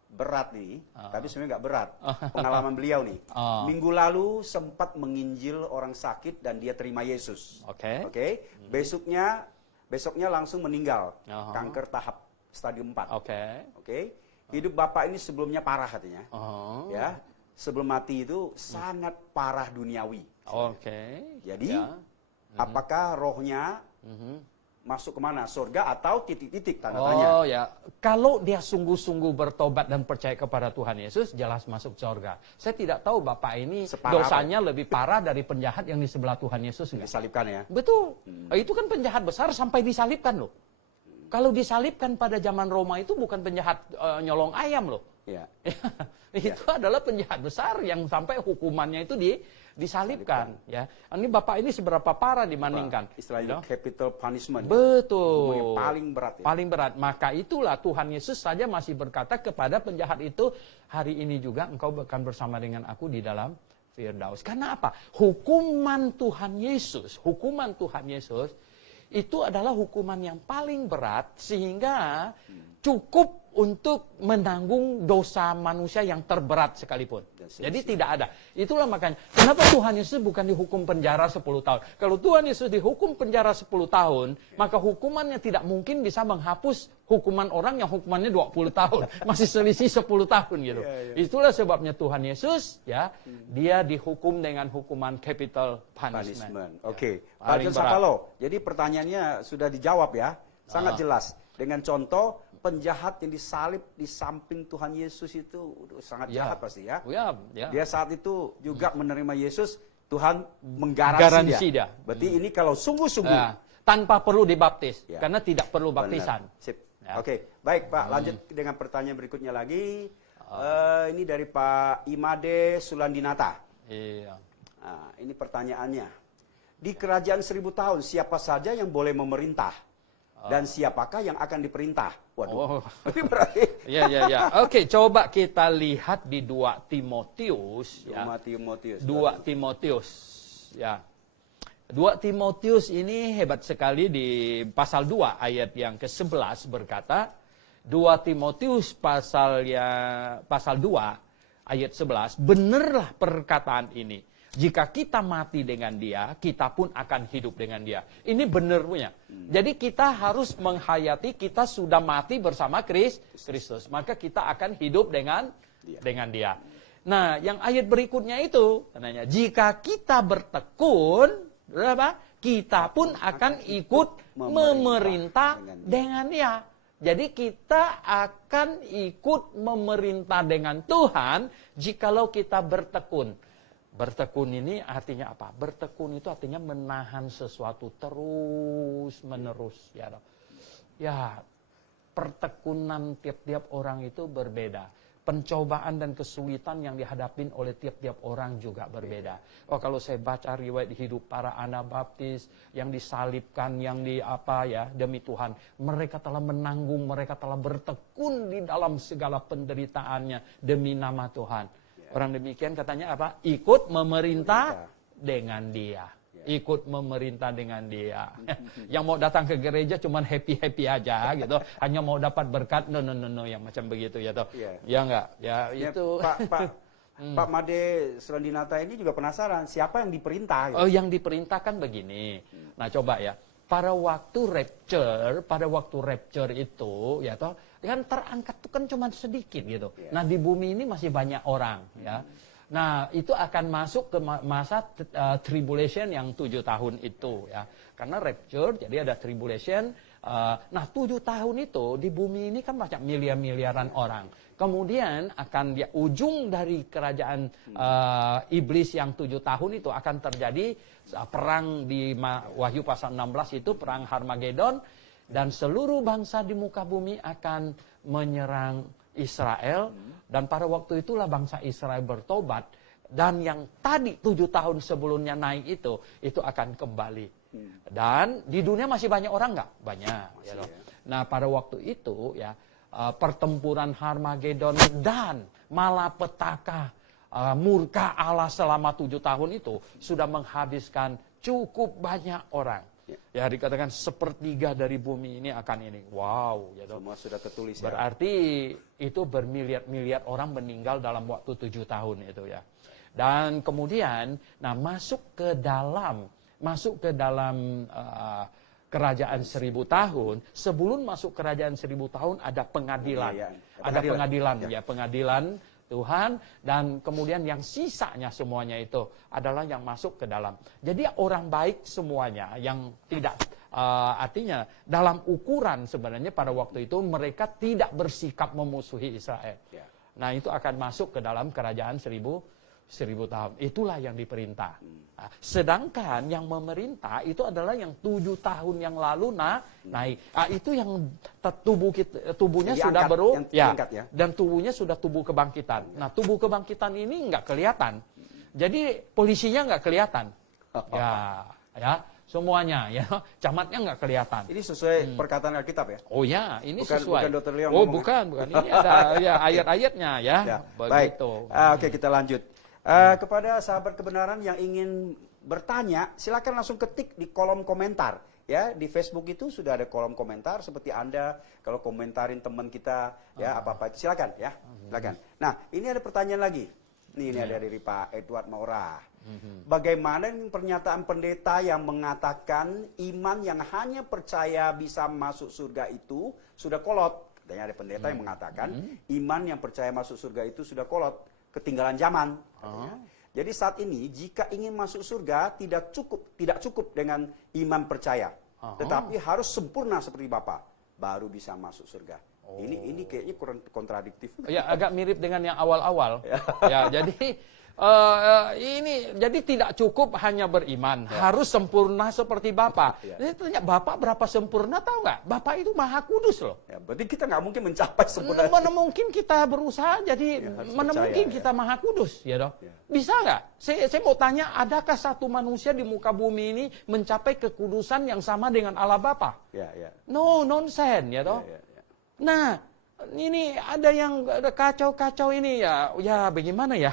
berat nih, tapi sebenarnya nggak berat. Pengalaman beliau nih. Minggu lalu sempat menginjil orang sakit dan dia terima Yesus. Oke. Besoknya langsung meninggal. Kanker tahap stadium 4. Oke. Hidup Bapak ini sebelumnya parah katanya. Ya. Sebelum mati itu sangat parah duniawi. Jadi apakah rohnya masuk kemana? Surga atau titik-titik tanda tanya? Kalau dia sungguh-sungguh bertobat dan percaya kepada Tuhan Yesus, jelas masuk surga. Saya tidak tahu Bapak ini dosanya lebih parah dari penjahat yang di sebelah Tuhan Yesus. Disalibkan ya? Betul. Itu kan penjahat besar sampai disalibkan loh. Kalau disalibkan pada zaman Roma itu bukan penjahat nyolong ayam loh. Itu adalah penjahat besar yang sampai hukumannya itu disalibkan. Ya. Ini Bapak ini seberapa parah dibandingkan. Istilahnya capital punishment. Betul. Yang paling berat. Paling berat. Maka itulah Tuhan Yesus saja masih berkata kepada penjahat itu, hari ini juga engkau akan bersama dengan aku di dalam Firdaus. Karena apa? Hukuman Tuhan Yesus itu adalah hukuman yang paling berat sehingga cukup untuk menanggung dosa manusia yang terberat sekalipun. Jadi tidak ada. Itulah makanya, kenapa Tuhan Yesus bukan dihukum penjara 10 tahun? Kalau Tuhan Yesus dihukum penjara 10 tahun, maka hukumannya tidak mungkin bisa menghapus hukuman orang yang hukumannya 20 tahun. Masih selisih 10 tahun gitu. Itulah sebabnya Tuhan Yesus, ya, dia dihukum dengan hukuman capital punishment. Oke. Pak John Sapalo, jadi pertanyaannya sudah dijawab ya. Sangat jelas. Dengan contoh, penjahat yang disalib di samping Tuhan Yesus itu sangat jahat pasti ya. Dia saat itu juga menerima Yesus, Tuhan menggaransi dia. Berarti ini kalau sungguh-sungguh tanpa perlu dibaptis, karena tidak perlu baptisan. Sip. Oke, baik Pak, lanjut dengan pertanyaan berikutnya lagi. Ini dari Pak Imade Sulandinata. Nah, ini pertanyaannya. Di kerajaan 1000 tahun, siapa saja yang boleh memerintah? Dan siapakah yang akan diperintah? Waduh. Ini berarti. Oke, coba kita lihat di 2 Timotius. 2 Timotius. Ya. 2 Timotius ini hebat sekali di pasal 2 ayat yang ke-11 berkata, 2 Timotius pasal 2 ayat 11, benarlah perkataan ini. Jika kita mati dengan dia, kita pun akan hidup dengan dia. Ini benar punya. Jadi kita harus menghayati kita sudah mati bersama Kristus. Maka kita akan hidup dengan dia. Nah, yang ayat berikutnya itu, katanya, jika kita bertekun, kita pun akan ikut memerintah dengan dia. Jadi kita akan ikut memerintah dengan Tuhan jikalau kita bertekun. Bertekun ini artinya apa? Bertekun itu artinya menahan sesuatu terus menerus. Ya, pertekunan tiap-tiap orang itu berbeda. pencobaan dan kesulitan yang dihadapin oleh tiap-tiap orang juga berbeda. Oh, kalau saya baca riwayat hidup para Anabaptis yang disalibkan, yang demi Tuhan, mereka telah menanggung, mereka telah bertekun di dalam segala penderitaannya demi nama Tuhan. Orang demikian katanya apa? Ikut memerintah dengan dia. Ikut memerintah dengan dia. Yang mau datang ke gereja cuman happy-happy aja gitu. Hanya mau dapat berkat, no, yang macam begitu ya toh. Ya enggak? Ya itu. Pak Made Selandinata ini juga penasaran siapa yang diperintah gitu. Oh, yang diperintahkan begini. Nah, coba ya. Pada waktu rapture itu ya toh, kan terangkat itu kan cuma sedikit gitu. Nah, di bumi ini masih banyak orang ya. Nah, itu akan masuk ke masa tribulation yang 7 tahun itu ya. Karena rapture, jadi ada tribulation. Nah, 7 tahun itu di bumi ini kan banyak miliaran orang. Kemudian akan ujung dari kerajaan iblis yang 7 tahun itu akan terjadi perang di Wahyu pasal 16 itu, perang Harmagedon. Dan seluruh bangsa di muka bumi akan menyerang Israel, dan pada waktu itulah bangsa Israel bertobat, dan yang tadi 7 tahun sebelumnya naik itu akan kembali. Dan di dunia masih banyak orang nggak? Banyak. Nah, pada waktu itu ya pertempuran Harmagedon dan malapetaka murka Allah selama 7 tahun itu sudah menghabiskan cukup banyak orang. Ya, dikatakan 1/3 dari bumi ini akan ini. Wow, gitu. Semua sudah tertulis. Berarti itu bermiliar-miliar orang meninggal dalam waktu 7 tahun itu ya. Dan kemudian, nah masuk ke dalam kerajaan 1000 tahun. Sebelum masuk kerajaan 1000 tahun ada pengadilan. Ada pengadilan Tuhan, dan kemudian yang sisanya semuanya itu adalah yang masuk ke dalam. Jadi orang baik semuanya yang tidak artinya dalam ukuran sebenarnya pada waktu itu mereka tidak bersikap memusuhi Israel. Nah, itu akan masuk ke dalam kerajaan 1000 tahun. Itulah yang diperintah. Nah, sedangkan yang memerintah itu adalah yang 7 tahun yang lalu naik. Itu yang tubuhnya jadi sudah angkat, dan tubuhnya sudah tubuh kebangkitan. Nah, tubuh kebangkitan ini nggak kelihatan. Jadi polisinya nggak kelihatan. Ya, semuanya ya, camatnya nggak kelihatan. Ini sesuai perkataan Alkitab ya? Oh ya, ini bukan, sesuai. Bukan Dr. Leong. Oh, bukan. Ini ada ya ayat-ayatnya ya. Begitu. Baik. Oke, kita lanjut. Kepada sahabat kebenaran yang ingin bertanya, silakan langsung ketik di kolom komentar. Ya, di Facebook itu sudah ada kolom komentar seperti Anda kalau komentarin teman kita ya apa-apa itu silakan ya. Silakan. Nah, ini ada pertanyaan lagi. Ini ada dari Pak Edward Maura. Bagaimana pernyataan pendeta yang mengatakan iman yang hanya percaya bisa masuk surga itu sudah kolot? Katanya ada pendeta yang mengatakan iman yang percaya masuk surga itu sudah kolot, ketinggalan zaman. Jadi saat ini jika ingin masuk surga tidak cukup dengan iman percaya, tetapi harus sempurna seperti Bapa baru bisa masuk surga. Ini kayaknya kurang kontradiktif. Ya, agak mirip dengan yang awal-awal. Ya, jadi ini jadi tidak cukup hanya beriman, harus sempurna seperti Bapa. Jadi tanya Bapa berapa sempurna, tahu nggak? Bapa itu Maha Kudus loh. Ya, berarti kita nggak mungkin mencapai sempurna. Mana mungkin kita berusaha jadi mana mungkin kita Maha Kudus, ya dong? Bisa nggak? Saya mau tanya, adakah satu manusia di muka bumi ini mencapai kekudusan yang sama dengan Allah Bapa? No, nonsense, ya dong? Nah, ini ada yang kacau-kacau ini ya bagaimana ya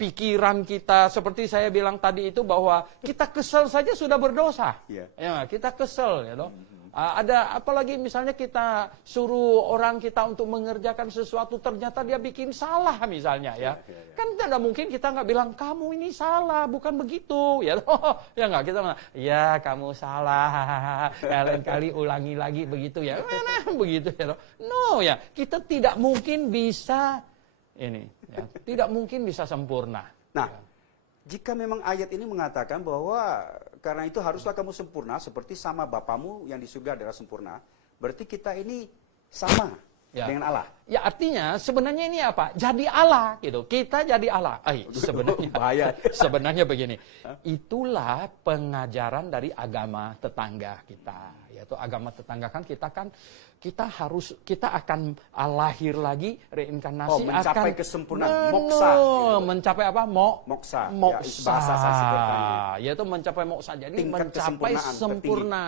pikiran kita seperti saya bilang tadi itu bahwa kita kesel saja sudah berdosa. Ya, kita kesel ya toh. Ada apalagi misalnya kita suruh orang kita untuk mengerjakan sesuatu ternyata dia bikin salah misalnya ya. Kan tidak mungkin kita nggak bilang kamu ini salah, bukan begitu ya toh. Ya nggak, kita bilang ya kamu salah. Lain kali ulangi lagi begitu ya. Mana begitu ya toh. No ya, kita tidak mungkin bisa ini ya, tidak mungkin bisa sempurna. Nah, jika memang ayat ini mengatakan bahwa karena itu haruslah kamu sempurna seperti sama Bapamu yang di surga adalah sempurna, berarti kita ini sama dengan Allah. Ya artinya sebenarnya ini apa? Jadi Allah gitu. Kita jadi Allah. Sebenarnya Bahaya. sebenarnya begini. Itulah pengajaran dari agama tetangga kita. Yaitu agama tetangga kan kita akan lahir lagi, reinkarnasi mencapai akan kesempurnaan, moksa. Mencapai apa? Moksa. Moksa. Ya, bahasa Sanskertanya. Yaitu mencapai moksa. Jadi Tingkat mencapai kesempurnaan sempurna.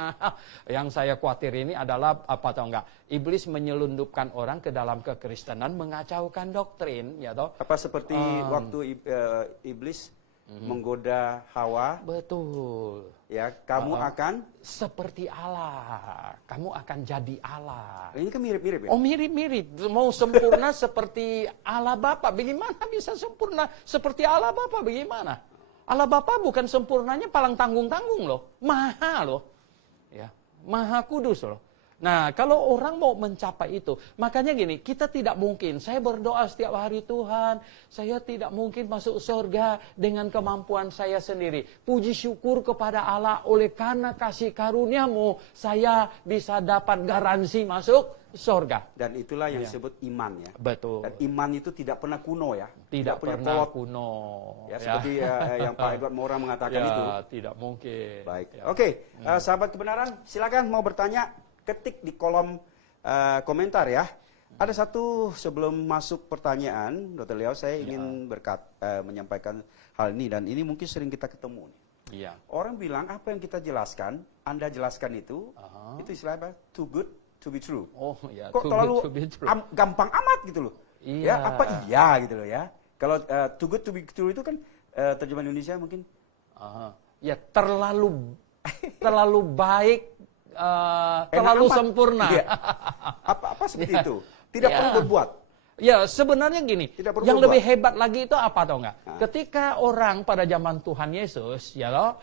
Yang saya khawatir ini adalah apa tahu enggak? Iblis menyelundupkan orang ke dalam kekristenan, mengacaukan doktrin, ya toh? Apa seperti waktu iblis menggoda Hawa? Betul. Ya, kamu akan Seperti Allah. Kamu akan jadi Allah. ini kan mirip-mirip ya. Oh mirip-mirip. Mau sempurna seperti Allah Bapa. Bagaimana bisa sempurna seperti Allah Bapa? Bagaimana? Allah Bapa bukan sempurnanya palang tanggung-tanggung loh. Maha loh. Ya, Maha Kudus loh. Nah, kalau orang mau mencapai itu, makanya gini, kita tidak mungkin, saya berdoa setiap hari, Tuhan, saya tidak mungkin masuk surga dengan kemampuan saya sendiri. Puji syukur kepada Allah, oleh karena kasih karunia-Mu, saya bisa dapat garansi masuk surga. Dan itulah yang disebut iman ya. Betul. Dan iman itu tidak pernah kuno ya. Tidak punya pernah kolot. kuno. Ya, seperti yang Pak Edward Mora mengatakan itu. Tidak mungkin. Baik. Ya. Oke, sahabat kebenaran, silakan mau bertanya, ketik di kolom komentar ya. Ada satu sebelum masuk pertanyaan, Dr. Leo, saya ingin menyampaikan hal ini dan ini mungkin sering kita ketemu nih. Iya. Orang bilang apa yang kita jelaskan, Anda jelaskan itu istilah apa? Too good to be true. Oh ya. Kok too terlalu good to be true. gampang amat gitu loh. Iya. Ya, apa iya gitu loh ya. Kalau too good to be true itu kan terjemahan Indonesia mungkin Ya terlalu baik, terlalu amat. sempurna. Iya. Apa seperti Iya. itu? Tidak Iya. perlu berbuat. Ya sebenarnya gini, Tidak perlu yang berbuat. lebih hebat lagi itu apa tau nggak? Ketika orang pada zaman Tuhan Yesus, ya loh,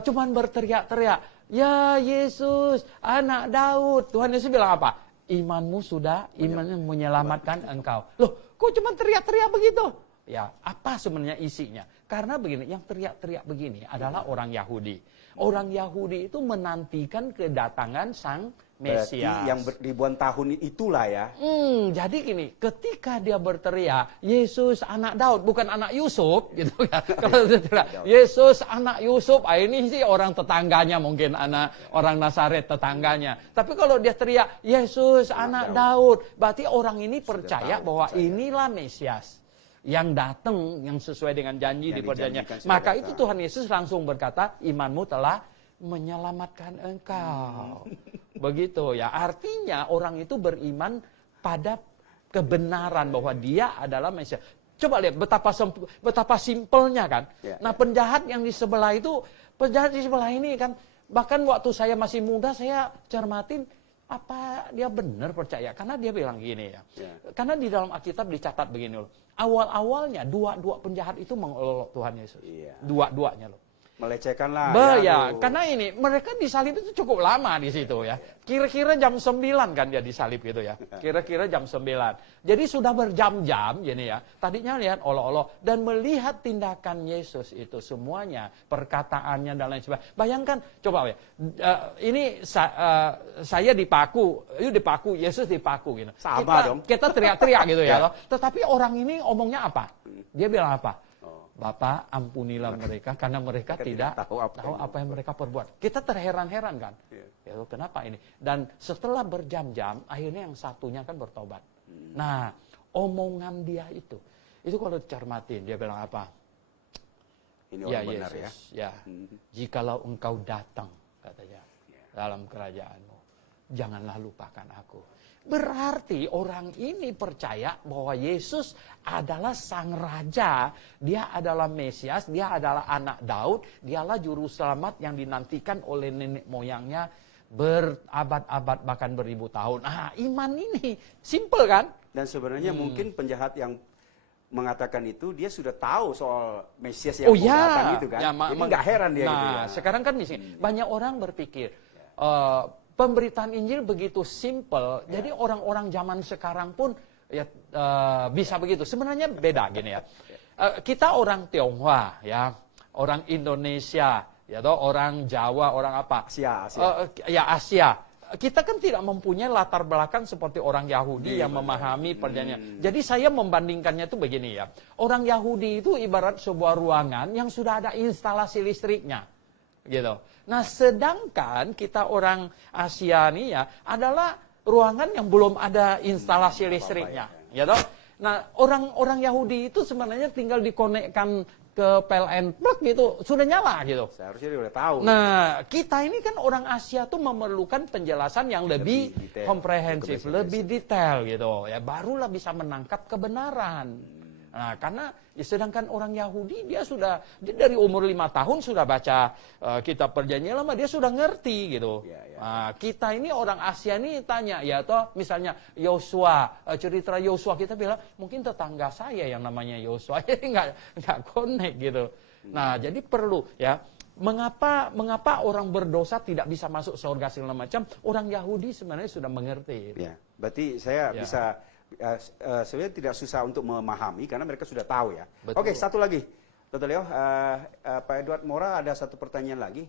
cuman berteriak-teriak, ya Yesus, anak Daud. Tuhan Yesus bilang apa? Imanmu sudah, imanmu menyelamatkan engkau. Loh, kok cuma teriak-teriak begitu? Ya, apa sebenarnya isinya? Karena begini, yang teriak-teriak begini adalah orang Yahudi. Orang Yahudi itu menantikan kedatangan Sang Mesias. Berarti yang ribuan tahun itulah ya. Jadi gini, ketika dia berteriak, Yesus anak Daud, bukan anak Yusuf, gitu ya. Kalau dia teriak, Yesus anak Yusuf, ini sih orang tetangganya mungkin, anak orang Nazaret tetangganya. Tapi kalau dia teriak, Yesus anak Daud, berarti orang ini percaya bahwa inilah Mesias yang datang, yang sesuai dengan janji di perjanjian. Maka itu Tuhan Yesus langsung berkata, imanmu telah menyelamatkan engkau. Begitu ya. Artinya orang itu beriman pada kebenaran bahwa dia adalah Mesias. Coba lihat betapa simpelnya kan. Nah, penjahat yang di sebelah itu, penjahat di sebelah ini kan, bahkan waktu saya masih muda saya cermatin apa dia benar percaya, karena dia bilang gini ya. Karena di dalam Alkitab dicatat begini loh. Awal-awalnya dua penjahat itu mengolok Tuhan Yesus. Dua-duanya loh. Melecehkan lah. Karena ini mereka disalib itu cukup lama di situ ya. Kira-kira jam 9 kan dia disalib gitu ya. Kira-kira jam 9. Jadi sudah berjam-jam gini ya. Tadinya lihat olok-olok dan melihat tindakan Yesus itu semuanya, perkataannya dan lain sebagainya. Bayangkan coba ya. Ini saya dipaku, Yesus dipaku gitu. Sama dong. Kita teriak-teriak gitu ya. Tetapi orang ini omongnya apa? Dia bilang apa? Bapak ampunilah mereka karena mereka tidak tahu apa yang mereka perbuat. Kita terheran-heran kan. Ya, kenapa ini? Dan setelah berjam-jam akhirnya yang satunya kan bertobat. Nah, omongan dia itu kalau cermatin dia bilang apa? Ini orang benar Yesus, ya. Jikalau engkau datang katanya dalam kerajaanmu, janganlah lupakan aku. Berarti orang ini percaya bahwa Yesus adalah sang raja, dia adalah Mesias, dia adalah anak Daud, dialah juru selamat yang dinantikan oleh nenek moyangnya berabad-abad bahkan beribu tahun. Nah, iman ini simple kan? Dan sebenarnya mungkin penjahat yang mengatakan itu dia sudah tahu soal Mesias yang datang itu kan. Jadi nggak heran dia gitu ya. Sekarang kan misalnya banyak orang berpikir pemberitaan Injil begitu simple, jadi orang-orang zaman sekarang pun ya bisa begitu. Sebenarnya beda gini ya. Kita orang Tionghoa ya, orang Indonesia, ya toh orang Jawa, orang apa? Asia. Asia. kita kan tidak mempunyai latar belakang seperti orang Yahudi yang memahami perjanjian. Jadi saya membandingkannya itu begini ya. Orang Yahudi itu ibarat sebuah ruangan yang sudah ada instalasi listriknya. Gitu. Nah, sedangkan kita orang Asia nih ya adalah ruangan yang belum ada instalasi listriknya. Gitu. Nah, orang Yahudi itu sebenarnya tinggal dikonekkan ke PLN plug gitu, sudah nyala gitu. Seharusnya dia udah tahu. Nah, kita ini kan orang Asia tuh memerlukan penjelasan yang lebih komprehensif, lebih detail gitu. Ya barulah bisa menangkap kebenaran. Nah, karena ya, sedangkan orang Yahudi dia dari umur 5 tahun sudah baca kitab perjanjian lama, dia sudah ngerti gitu. Nah, kita ini orang Asia ini tanya ya toh misalnya Yosua, cerita Yosua kita bilang mungkin tetangga saya yang namanya Yosua, jadi nggak connect gitu. Nah, jadi perlu ya mengapa orang berdosa tidak bisa masuk surga segala macam, orang Yahudi sebenarnya sudah mengerti. Ya, berarti saya bisa sebenarnya tidak susah untuk memahami karena mereka sudah tahu ya. Betul. Oke, satu lagi, Dr. Leo, Pak Edward Mora ada satu pertanyaan lagi.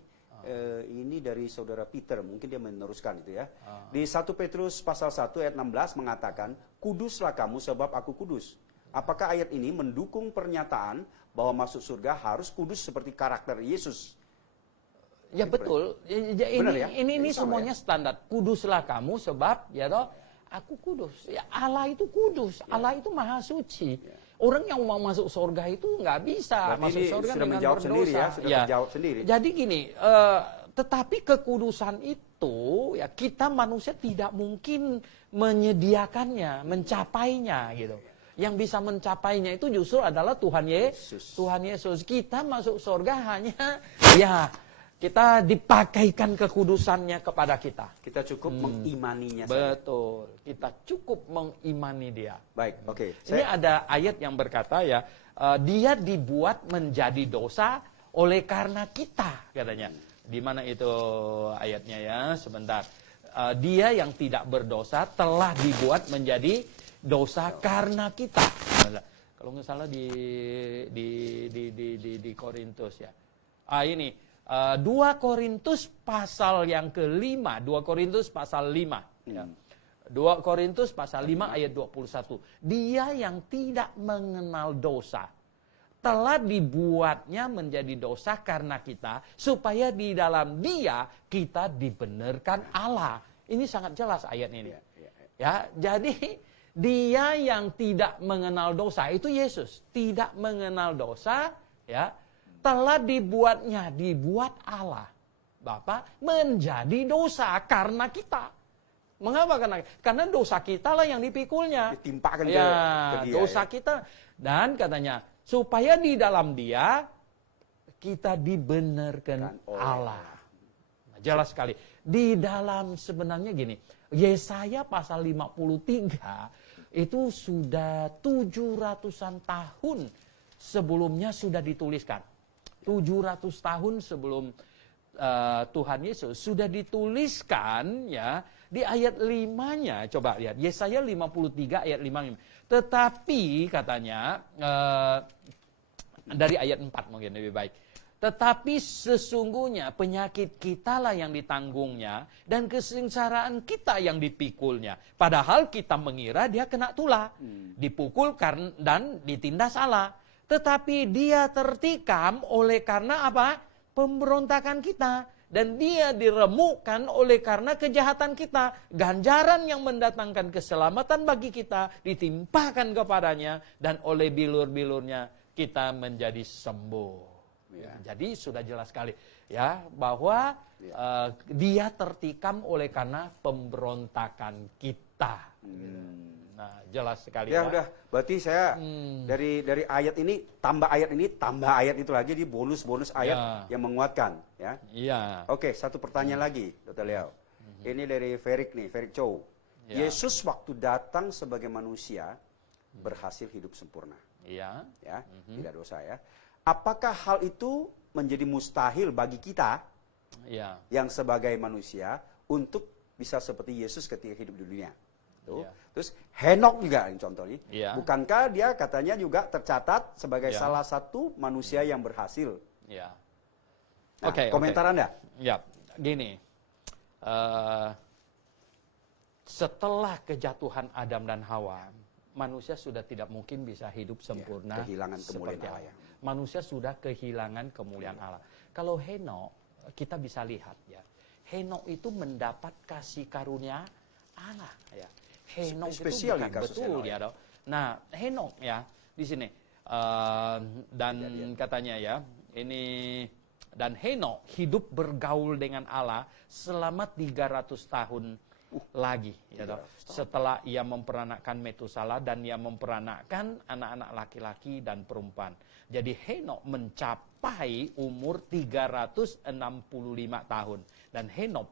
Ini dari saudara Peter, mungkin dia meneruskan itu ya. Di 1 Petrus pasal 1 ayat 16 mengatakan, kuduslah kamu sebab aku kudus. Apakah ayat ini mendukung pernyataan bahwa masuk surga harus kudus seperti karakter Yesus? Ya betul. Ini semuanya ya? standar. Kuduslah kamu sebab ya toh aku kudus. Ya, Allah itu kudus. Allah itu maha suci. Orang yang mau masuk surga itu nggak bisa Berarti masuk surga sudah dengan menjawab berdosa. sendiri ya, sudah menjawab sendiri. Jadi gini, tetapi kekudusan itu ya kita manusia tidak mungkin menyediakannya, mencapainya gitu. Yang bisa mencapainya itu justru adalah Tuhan Yesus. Tuhan Yesus. Kita masuk surga hanya ya kita dipakaikan kekudusannya kepada kita. Kita cukup mengimaninya saja. Betul. Kita cukup mengimani dia. Baik, oke. Ini ada ayat yang berkata ya, dia dibuat menjadi dosa oleh karena kita, katanya. Di mana itu ayatnya ya? Sebentar. Dia yang tidak berdosa telah dibuat menjadi dosa karena kita. Kalau nggak salah di Korintus ya. Ini 2 Korintus pasal yang ke-5, 2 Korintus pasal 5 ya. 2 Korintus pasal 5 ayat 21. Dia yang tidak mengenal dosa telah dibuatnya menjadi dosa karena kita, supaya di dalam dia kita dibenarkan Allah. Ini sangat jelas ayat ini. Ya, jadi dia yang tidak mengenal dosa itu Yesus, tidak mengenal dosa ya. Telah dibuat Allah Bapa menjadi dosa karena kita. Mengapa? Karena dosa kita lah yang dipikulnya. Ditimpakan ya, ke dia. Dosa kita. Dan katanya supaya di dalam dia kita dibenarkan Allah. Nah, jelas sekali. Di dalam sebenarnya gini, Yesaya pasal 53 itu sudah 700-an tahun sebelumnya sudah dituliskan. 700 tahun sebelum Tuhan Yesus sudah dituliskan ya di ayat 5-nya. Coba lihat Yesaya 53 ayat 5. Tetapi katanya dari ayat 4 mungkin lebih baik. Tetapi sesungguhnya penyakit kita lah yang ditanggungnya dan kesengsaraan kita yang dipikulnya. Padahal kita mengira dia kena tulah, dipukul dan ditindas Allah. Tetapi dia tertikam oleh karena apa? Pemberontakan kita. Dan dia diremukkan oleh karena kejahatan kita. Ganjaran yang mendatangkan keselamatan bagi kita ditimpakan kepadanya. Dan oleh bilur-bilurnya kita menjadi sembuh. Ya. Jadi sudah jelas sekali ya bahwa dia tertikam oleh karena pemberontakan kita. Nah, jelas sekali ya. Udah, berarti saya dari ayat ini tambah ayat itu lagi di bonus ayat yang menguatkan ya. Iya. Oke, satu pertanyaan lagi, Dr. Leo. Ini dari Ferik Chow. Ya. Yesus waktu datang sebagai manusia berhasil hidup sempurna. Iya. Ya, tidak dosa ya. Apakah hal itu menjadi mustahil bagi kita yang sebagai manusia untuk bisa seperti Yesus ketika hidup di dunia? Tuh. Terus Henok juga ini contohnya. Bukankah dia katanya juga tercatat sebagai salah satu manusia yang berhasil? Nah, komentar Anda? Ya, gini. setelah kejatuhan Adam dan Hawa, manusia sudah tidak mungkin bisa hidup sempurna. kehilangan kemuliaan seperti Allah. Allah. Manusia sudah kehilangan kemuliaan Allah. Kalau Henok, kita bisa lihat ya, Henok itu mendapat kasih karunia Allah. Ya. Henok itu Spesial bukan nih kasus betul Henok, ya, dok. Nah, Henok ya di sini dan katanya ya ini. Dan Henok hidup bergaul dengan Allah selama 300 tahun lagi. Ya, toh. Setelah ia memperanakkan Metusala dan ia memperanakkan anak-anak laki-laki dan perempuan. Jadi Henok mencapai umur 365 tahun. Dan Henok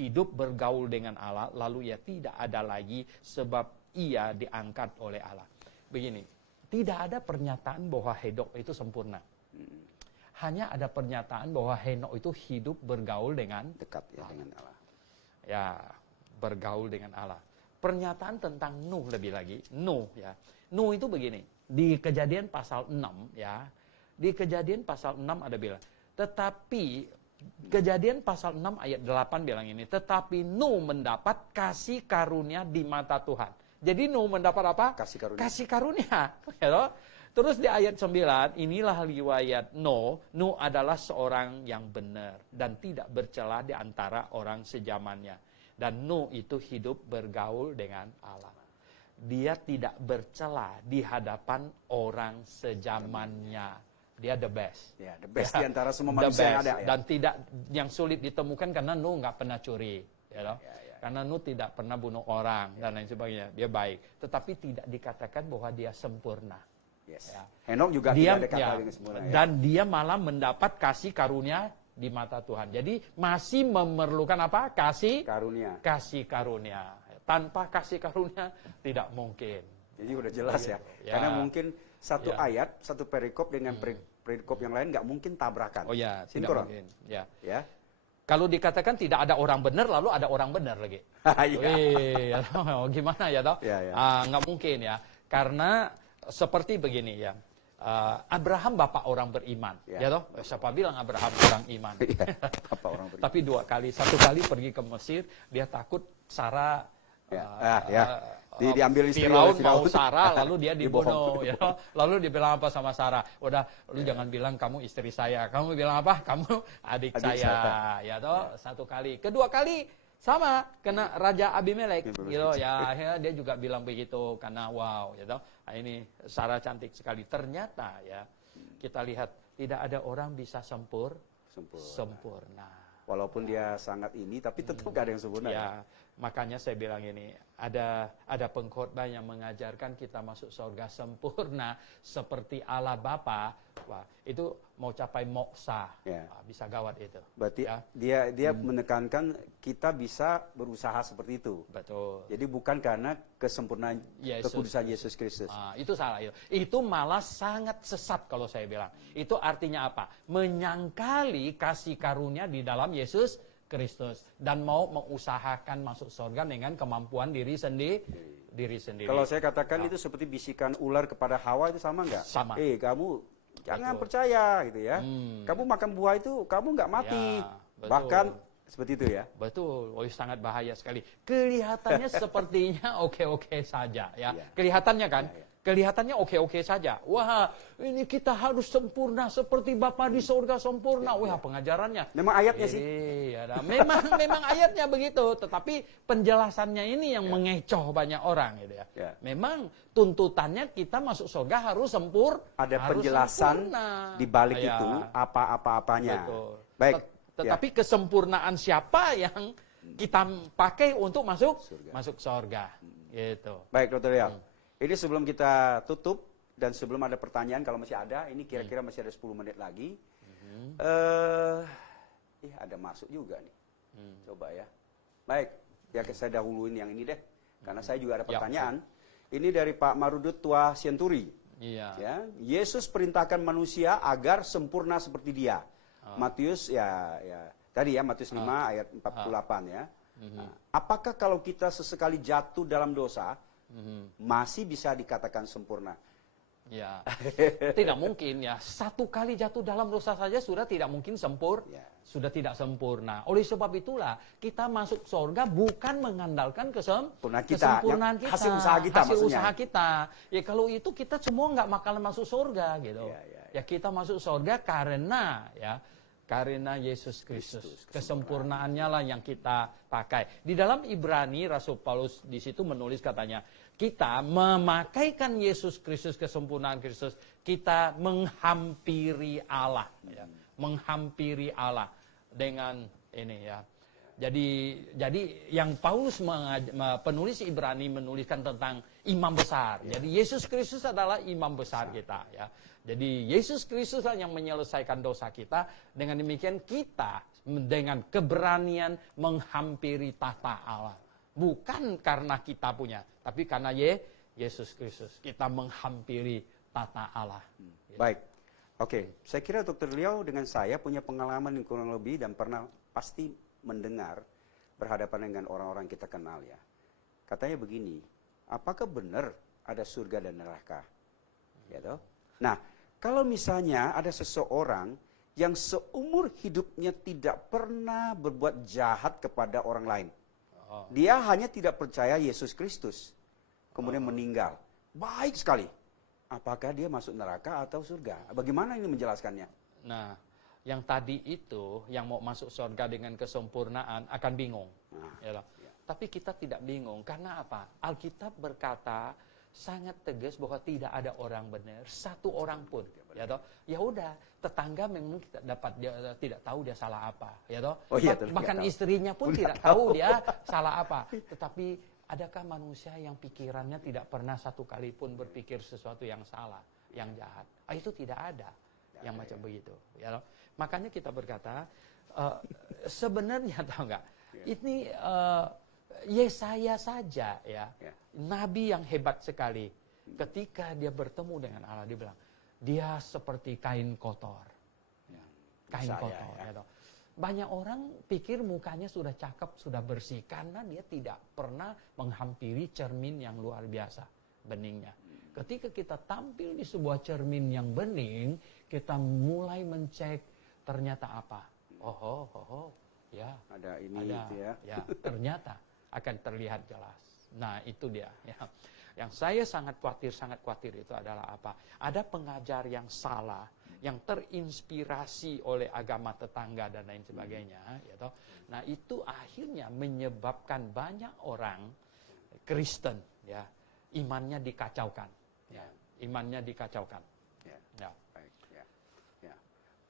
hidup bergaul dengan Allah, lalu ia tidak ada lagi sebab ia diangkat oleh Allah. Begini, tidak ada pernyataan bahwa Henok itu sempurna. Hanya ada pernyataan bahwa Henok itu hidup bergaul dengan Dekat ya dengan Allah. ya bergaul dengan Allah. Pernyataan tentang Nuh lebih lagi. Nuh ya. Nuh itu begini. Di Kejadian pasal 6 ya. Di Kejadian pasal 6 ada bilang, tetapi Kejadian pasal 6 ayat 8 bilang ini, tetapi Nuh mendapat kasih karunia di mata Tuhan. Jadi Nuh mendapat apa? Kasih karunia. Kasih karunia. Ya toh? Terus di ayat 9, inilah riwayat Nuh. Nuh adalah seorang yang benar dan tidak bercela di antara orang sejamannya. Dan Nuh itu hidup bergaul dengan Allah. Dia tidak bercela di hadapan orang sejamannya. Dia the best. Ya, the best Ya, di antara semua the manusia yang best. ada ya. Dan tidak yang sulit ditemukan karena Nuh nggak pernah curi. Ya, karena Nuh tidak pernah bunuh orang dan lain sebagainya. Dia baik. Tetapi tidak dikatakan bahwa dia sempurna. Yes. Ya. Henok juga Dia, tidak ada kata ya, dengan sempurna ya. dan dia malah mendapat kasih karunia di mata Tuhan. Jadi masih memerlukan apa? Kasih karunia. Tanpa kasih karunia tidak mungkin. Jadi udah jelas ya. Ya. Karena mungkin satu Ya. ayat, satu perikop dengan perikop yang lain nggak mungkin tabrakan. Oh ya, tidak Sinkron. mungkin. Ya. Ya. Kalau dikatakan tidak ada orang benar, lalu ada orang benar lagi. Iya. Gimana ya toh? Ya, ya. Nggak mungkin ya. Karena seperti begini ya. Abraham bapak orang beriman, ya toh? Siapa bilang Abraham orang iman? Iya, bapak orang beriman. Tapi 2 kali, 1 kali pergi ke Mesir, dia takut Sarah diambil istri Firaun oleh mau Firaun. Sarah, lalu dia Dibohong. dibunuh. Ya toh? Lalu dia bilang apa sama Sarah? Udah, lu jangan bilang kamu istri saya. Kamu bilang apa? Kamu adik saya. Ya toh? 1 kali. Kedua kali sama, kena Raja Abimelek, gitu ya. Akhirnya dia juga bilang begitu karena wow, ya toh. Nah, ini Sarah cantik sekali. Ternyata ya, kita lihat tidak ada orang bisa sempurna. Walaupun dia sangat ini, tapi tetap gak ada yang sempurna. Ya, makanya saya bilang ini, ada pengkhotbah yang mengajarkan kita masuk surga sempurna seperti Allah Bapa. Wah, itu mau capai moksa. Ya. Wah, bisa gawat itu. Berarti Ya. dia menekankan kita bisa berusaha seperti itu. Betul. Jadi bukan karena kesempurnaan Yesus kekudusan Yesus Kristus. Itu salah itu. Itu malah sangat sesat kalau saya bilang. Itu artinya apa? Menyangkali kasih karunia di dalam Yesus Kristus dan mau mengusahakan masuk surga dengan kemampuan diri sendiri. Kalau saya katakan itu seperti bisikan ular kepada Hawa itu sama nggak? Sama. Kamu jangan Betul. percaya gitu ya. Kamu makan buah itu kamu nggak mati. Ya, betul. Bahkan seperti itu ya. Betul, sangat bahaya sekali. Kelihatannya sepertinya oke-oke saja ya. Iya. Kelihatannya kan? Iya. Kelihatannya oke-oke saja. Wah, ini kita harus sempurna seperti Bapa di surga sempurna. Wah, pengajarannya. Memang ayatnya sih. Iya, memang ayatnya begitu, tetapi penjelasannya ini yang mengecoh banyak orang gitu ya. Ya. Memang tuntutannya kita masuk surga harus Ada harus penjelasan sempurna. di balik Ya. itu apa-apanya. Betul. Baik. Tetapi kesempurnaan siapa yang kita pakai untuk masuk surga. Gitu. Baik, Dr. Rial. Ini sebelum kita tutup dan sebelum ada pertanyaan kalau masih ada, ini kira-kira masih ada 10 menit lagi. Ada masuk juga nih. Coba ya. Baik, ya saya dahuluin yang ini deh. Karena saya juga ada pertanyaan. Ini dari Pak Marudut Tua Sienturi. Iya. Ya, Yesus perintahkan manusia agar sempurna seperti Dia. Matius tadi ya Matius 5 ayat 48 ya. Nah, apakah kalau kita sesekali jatuh dalam dosa masih bisa dikatakan sempurna? Ya, tidak mungkin ya. Satu kali jatuh dalam dosa saja sudah tidak mungkin Ya. sudah tidak sempurna. Oleh sebab itulah kita masuk surga bukan mengandalkan Kesempurnaan kita, kesempurnaan yang kita, hasil usaha kita hasil maksudnya. usaha kita. Ya kalau itu kita semua nggak bakalan masuk surga gitu. Ya. Ya kita masuk surga karena Yesus Kristus. Kesempurnaannya lah yang kita pakai. Di dalam Ibrani Rasul Paulus di situ menulis katanya, kita memakaikan Yesus Kristus, kesempurnaan Kristus, kita menghampiri Allah, ya. Menghampiri Allah dengan ini ya. Jadi yang Paulus penulis Ibrani menuliskan tentang imam besar. Ya. Jadi Yesus Kristus adalah imam besar kita ya. Jadi Yesus Kristus yang menyelesaikan dosa kita. Dengan demikian kita dengan keberanian menghampiri tahta Allah. Bukan karena kita punya, tapi karena Yesus Kristus. Kita menghampiri tahta Allah. Baik. Oke, saya kira Dr. Liao dengan saya punya pengalaman yang kurang lebih dan pernah pasti mendengar berhadapan dengan orang-orang kita kenal ya. Katanya begini, apakah benar ada surga dan neraka? Ya toh? Nah, kalau misalnya ada seseorang yang seumur hidupnya tidak pernah berbuat jahat kepada orang lain. Dia hanya tidak percaya Yesus Kristus. Kemudian meninggal. Baik sekali. Apakah dia masuk neraka atau surga? Bagaimana ini menjelaskannya? Nah, yang tadi itu, yang mau masuk surga dengan kesempurnaan akan bingung. Ya. Tapi kita tidak bingung. Karena apa? Alkitab berkata sangat tegas bahwa tidak ada orang benar, satu orang pun. Ya toh? Ya udah, tetangga memang tidak tahu dia salah apa. Ya toh? Oh, iya, bahkan istrinya pun tidak tahu dia salah apa. Tetapi adakah manusia yang pikirannya tidak pernah satu kali pun berpikir sesuatu yang salah, yang jahat? Itu tidak ada yang macam begitu. Ya toh? Makanya kita berkata, sebenarnya tahu nggak? Ini Yesaya saja ya, nabi yang hebat sekali. Ketika dia bertemu dengan Allah, dia bilang, dia seperti kain kotor. Kain kotor. Ya. Banyak orang pikir mukanya sudah cakep, sudah bersih, karena dia tidak pernah menghampiri cermin yang luar biasa, beningnya. Ketika kita tampil di sebuah cermin yang bening, kita mulai mencek ternyata apa. Ya. Ada ini itu ya. Ya, ternyata akan terlihat jelas. Nah, itu dia ya. Yang saya sangat khawatir itu adalah apa? Ada pengajar yang salah, yang terinspirasi oleh agama tetangga dan lain sebagainya, ya toh. Nah, itu akhirnya menyebabkan banyak orang Kristen ya, imannya dikacaukan. Ya, imannya dikacaukan. Ya.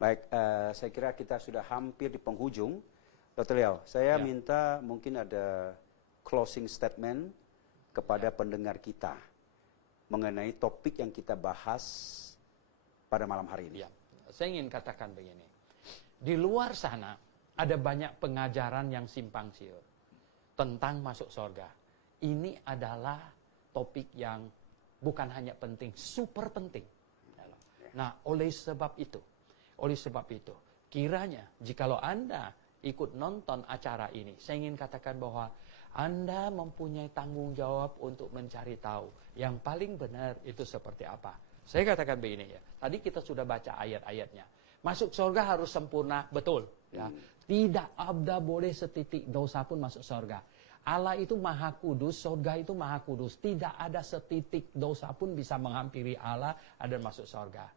Baik, saya kira kita sudah hampir di penghujung. Dr. Liao, saya minta mungkin ada closing statement kepada pendengar kita mengenai topik yang kita bahas pada malam hari ini. Ya, saya ingin katakan begini. Di luar sana ada banyak pengajaran yang simpang siur tentang masuk surga. Ini adalah topik yang bukan hanya penting, super penting. Nah, oleh sebab itu, kiranya jikalau Anda ikut nonton acara ini, saya ingin katakan bahwa Anda mempunyai tanggung jawab untuk mencari tahu yang paling benar itu seperti apa. Saya katakan begini ya, tadi kita sudah baca ayat-ayatnya. Masuk surga harus sempurna, betul. Ya. Tidak ada boleh setitik dosa pun masuk surga. Allah itu maha kudus, surga itu maha kudus. Tidak ada setitik dosa pun bisa menghampiri Allah dan masuk surga.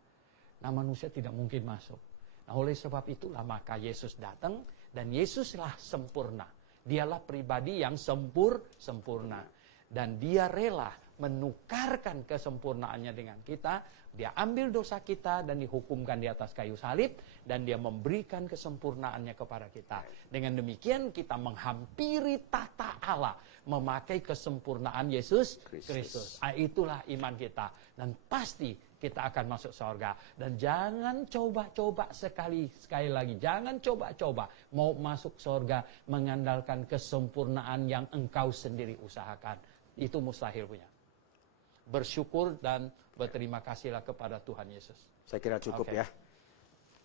Nah, manusia tidak mungkin masuk. Nah, oleh sebab itulah maka Yesus datang dan Yesuslah sempurna. Dialah pribadi yang sempurna. Dan dia rela menukarkan kesempurnaannya dengan kita. Dia ambil dosa kita dan dihukumkan di atas kayu salib. Dan dia memberikan kesempurnaannya kepada kita. Dengan demikian kita menghampiri tahta Allah. Memakai kesempurnaan Yesus Kristus. Itulah iman kita. Dan pasti kita akan masuk surga. Dan jangan coba-coba sekali lagi. Jangan coba-coba mau masuk surga mengandalkan kesempurnaan yang engkau sendiri usahakan. Itu mustahil punya. Bersyukur dan berterima kasihlah kepada Tuhan Yesus. Saya kira cukup ya.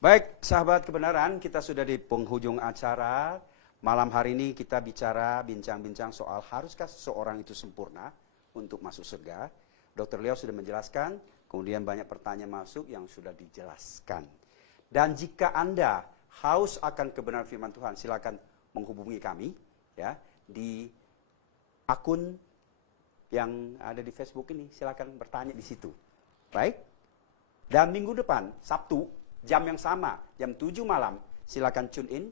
Baik, sahabat kebenaran, kita sudah di penghujung acara. Malam hari ini kita bincang-bincang soal haruskah seseorang itu sempurna untuk masuk surga. Dr. Leo sudah menjelaskan, kemudian banyak pertanyaan masuk yang sudah dijelaskan. Dan jika Anda haus akan kebenaran firman Tuhan, silakan menghubungi kami ya di akun yang ada di Facebook ini. Silakan bertanya di situ. Baik? Dan minggu depan, Sabtu, jam yang sama, jam 7 malam, silakan tune in,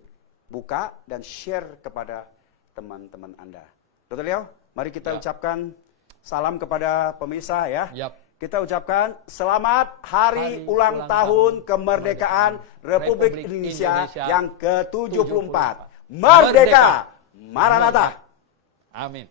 buka dan share kepada teman-teman Anda. Dr. Leo, mari kita ucapkan salam kepada pemirsa ya. Yap. Kita ucapkan selamat hari ulang tahun kemerdekaan Republik Indonesia yang ke-74. Merdeka! Maranatha! Amin.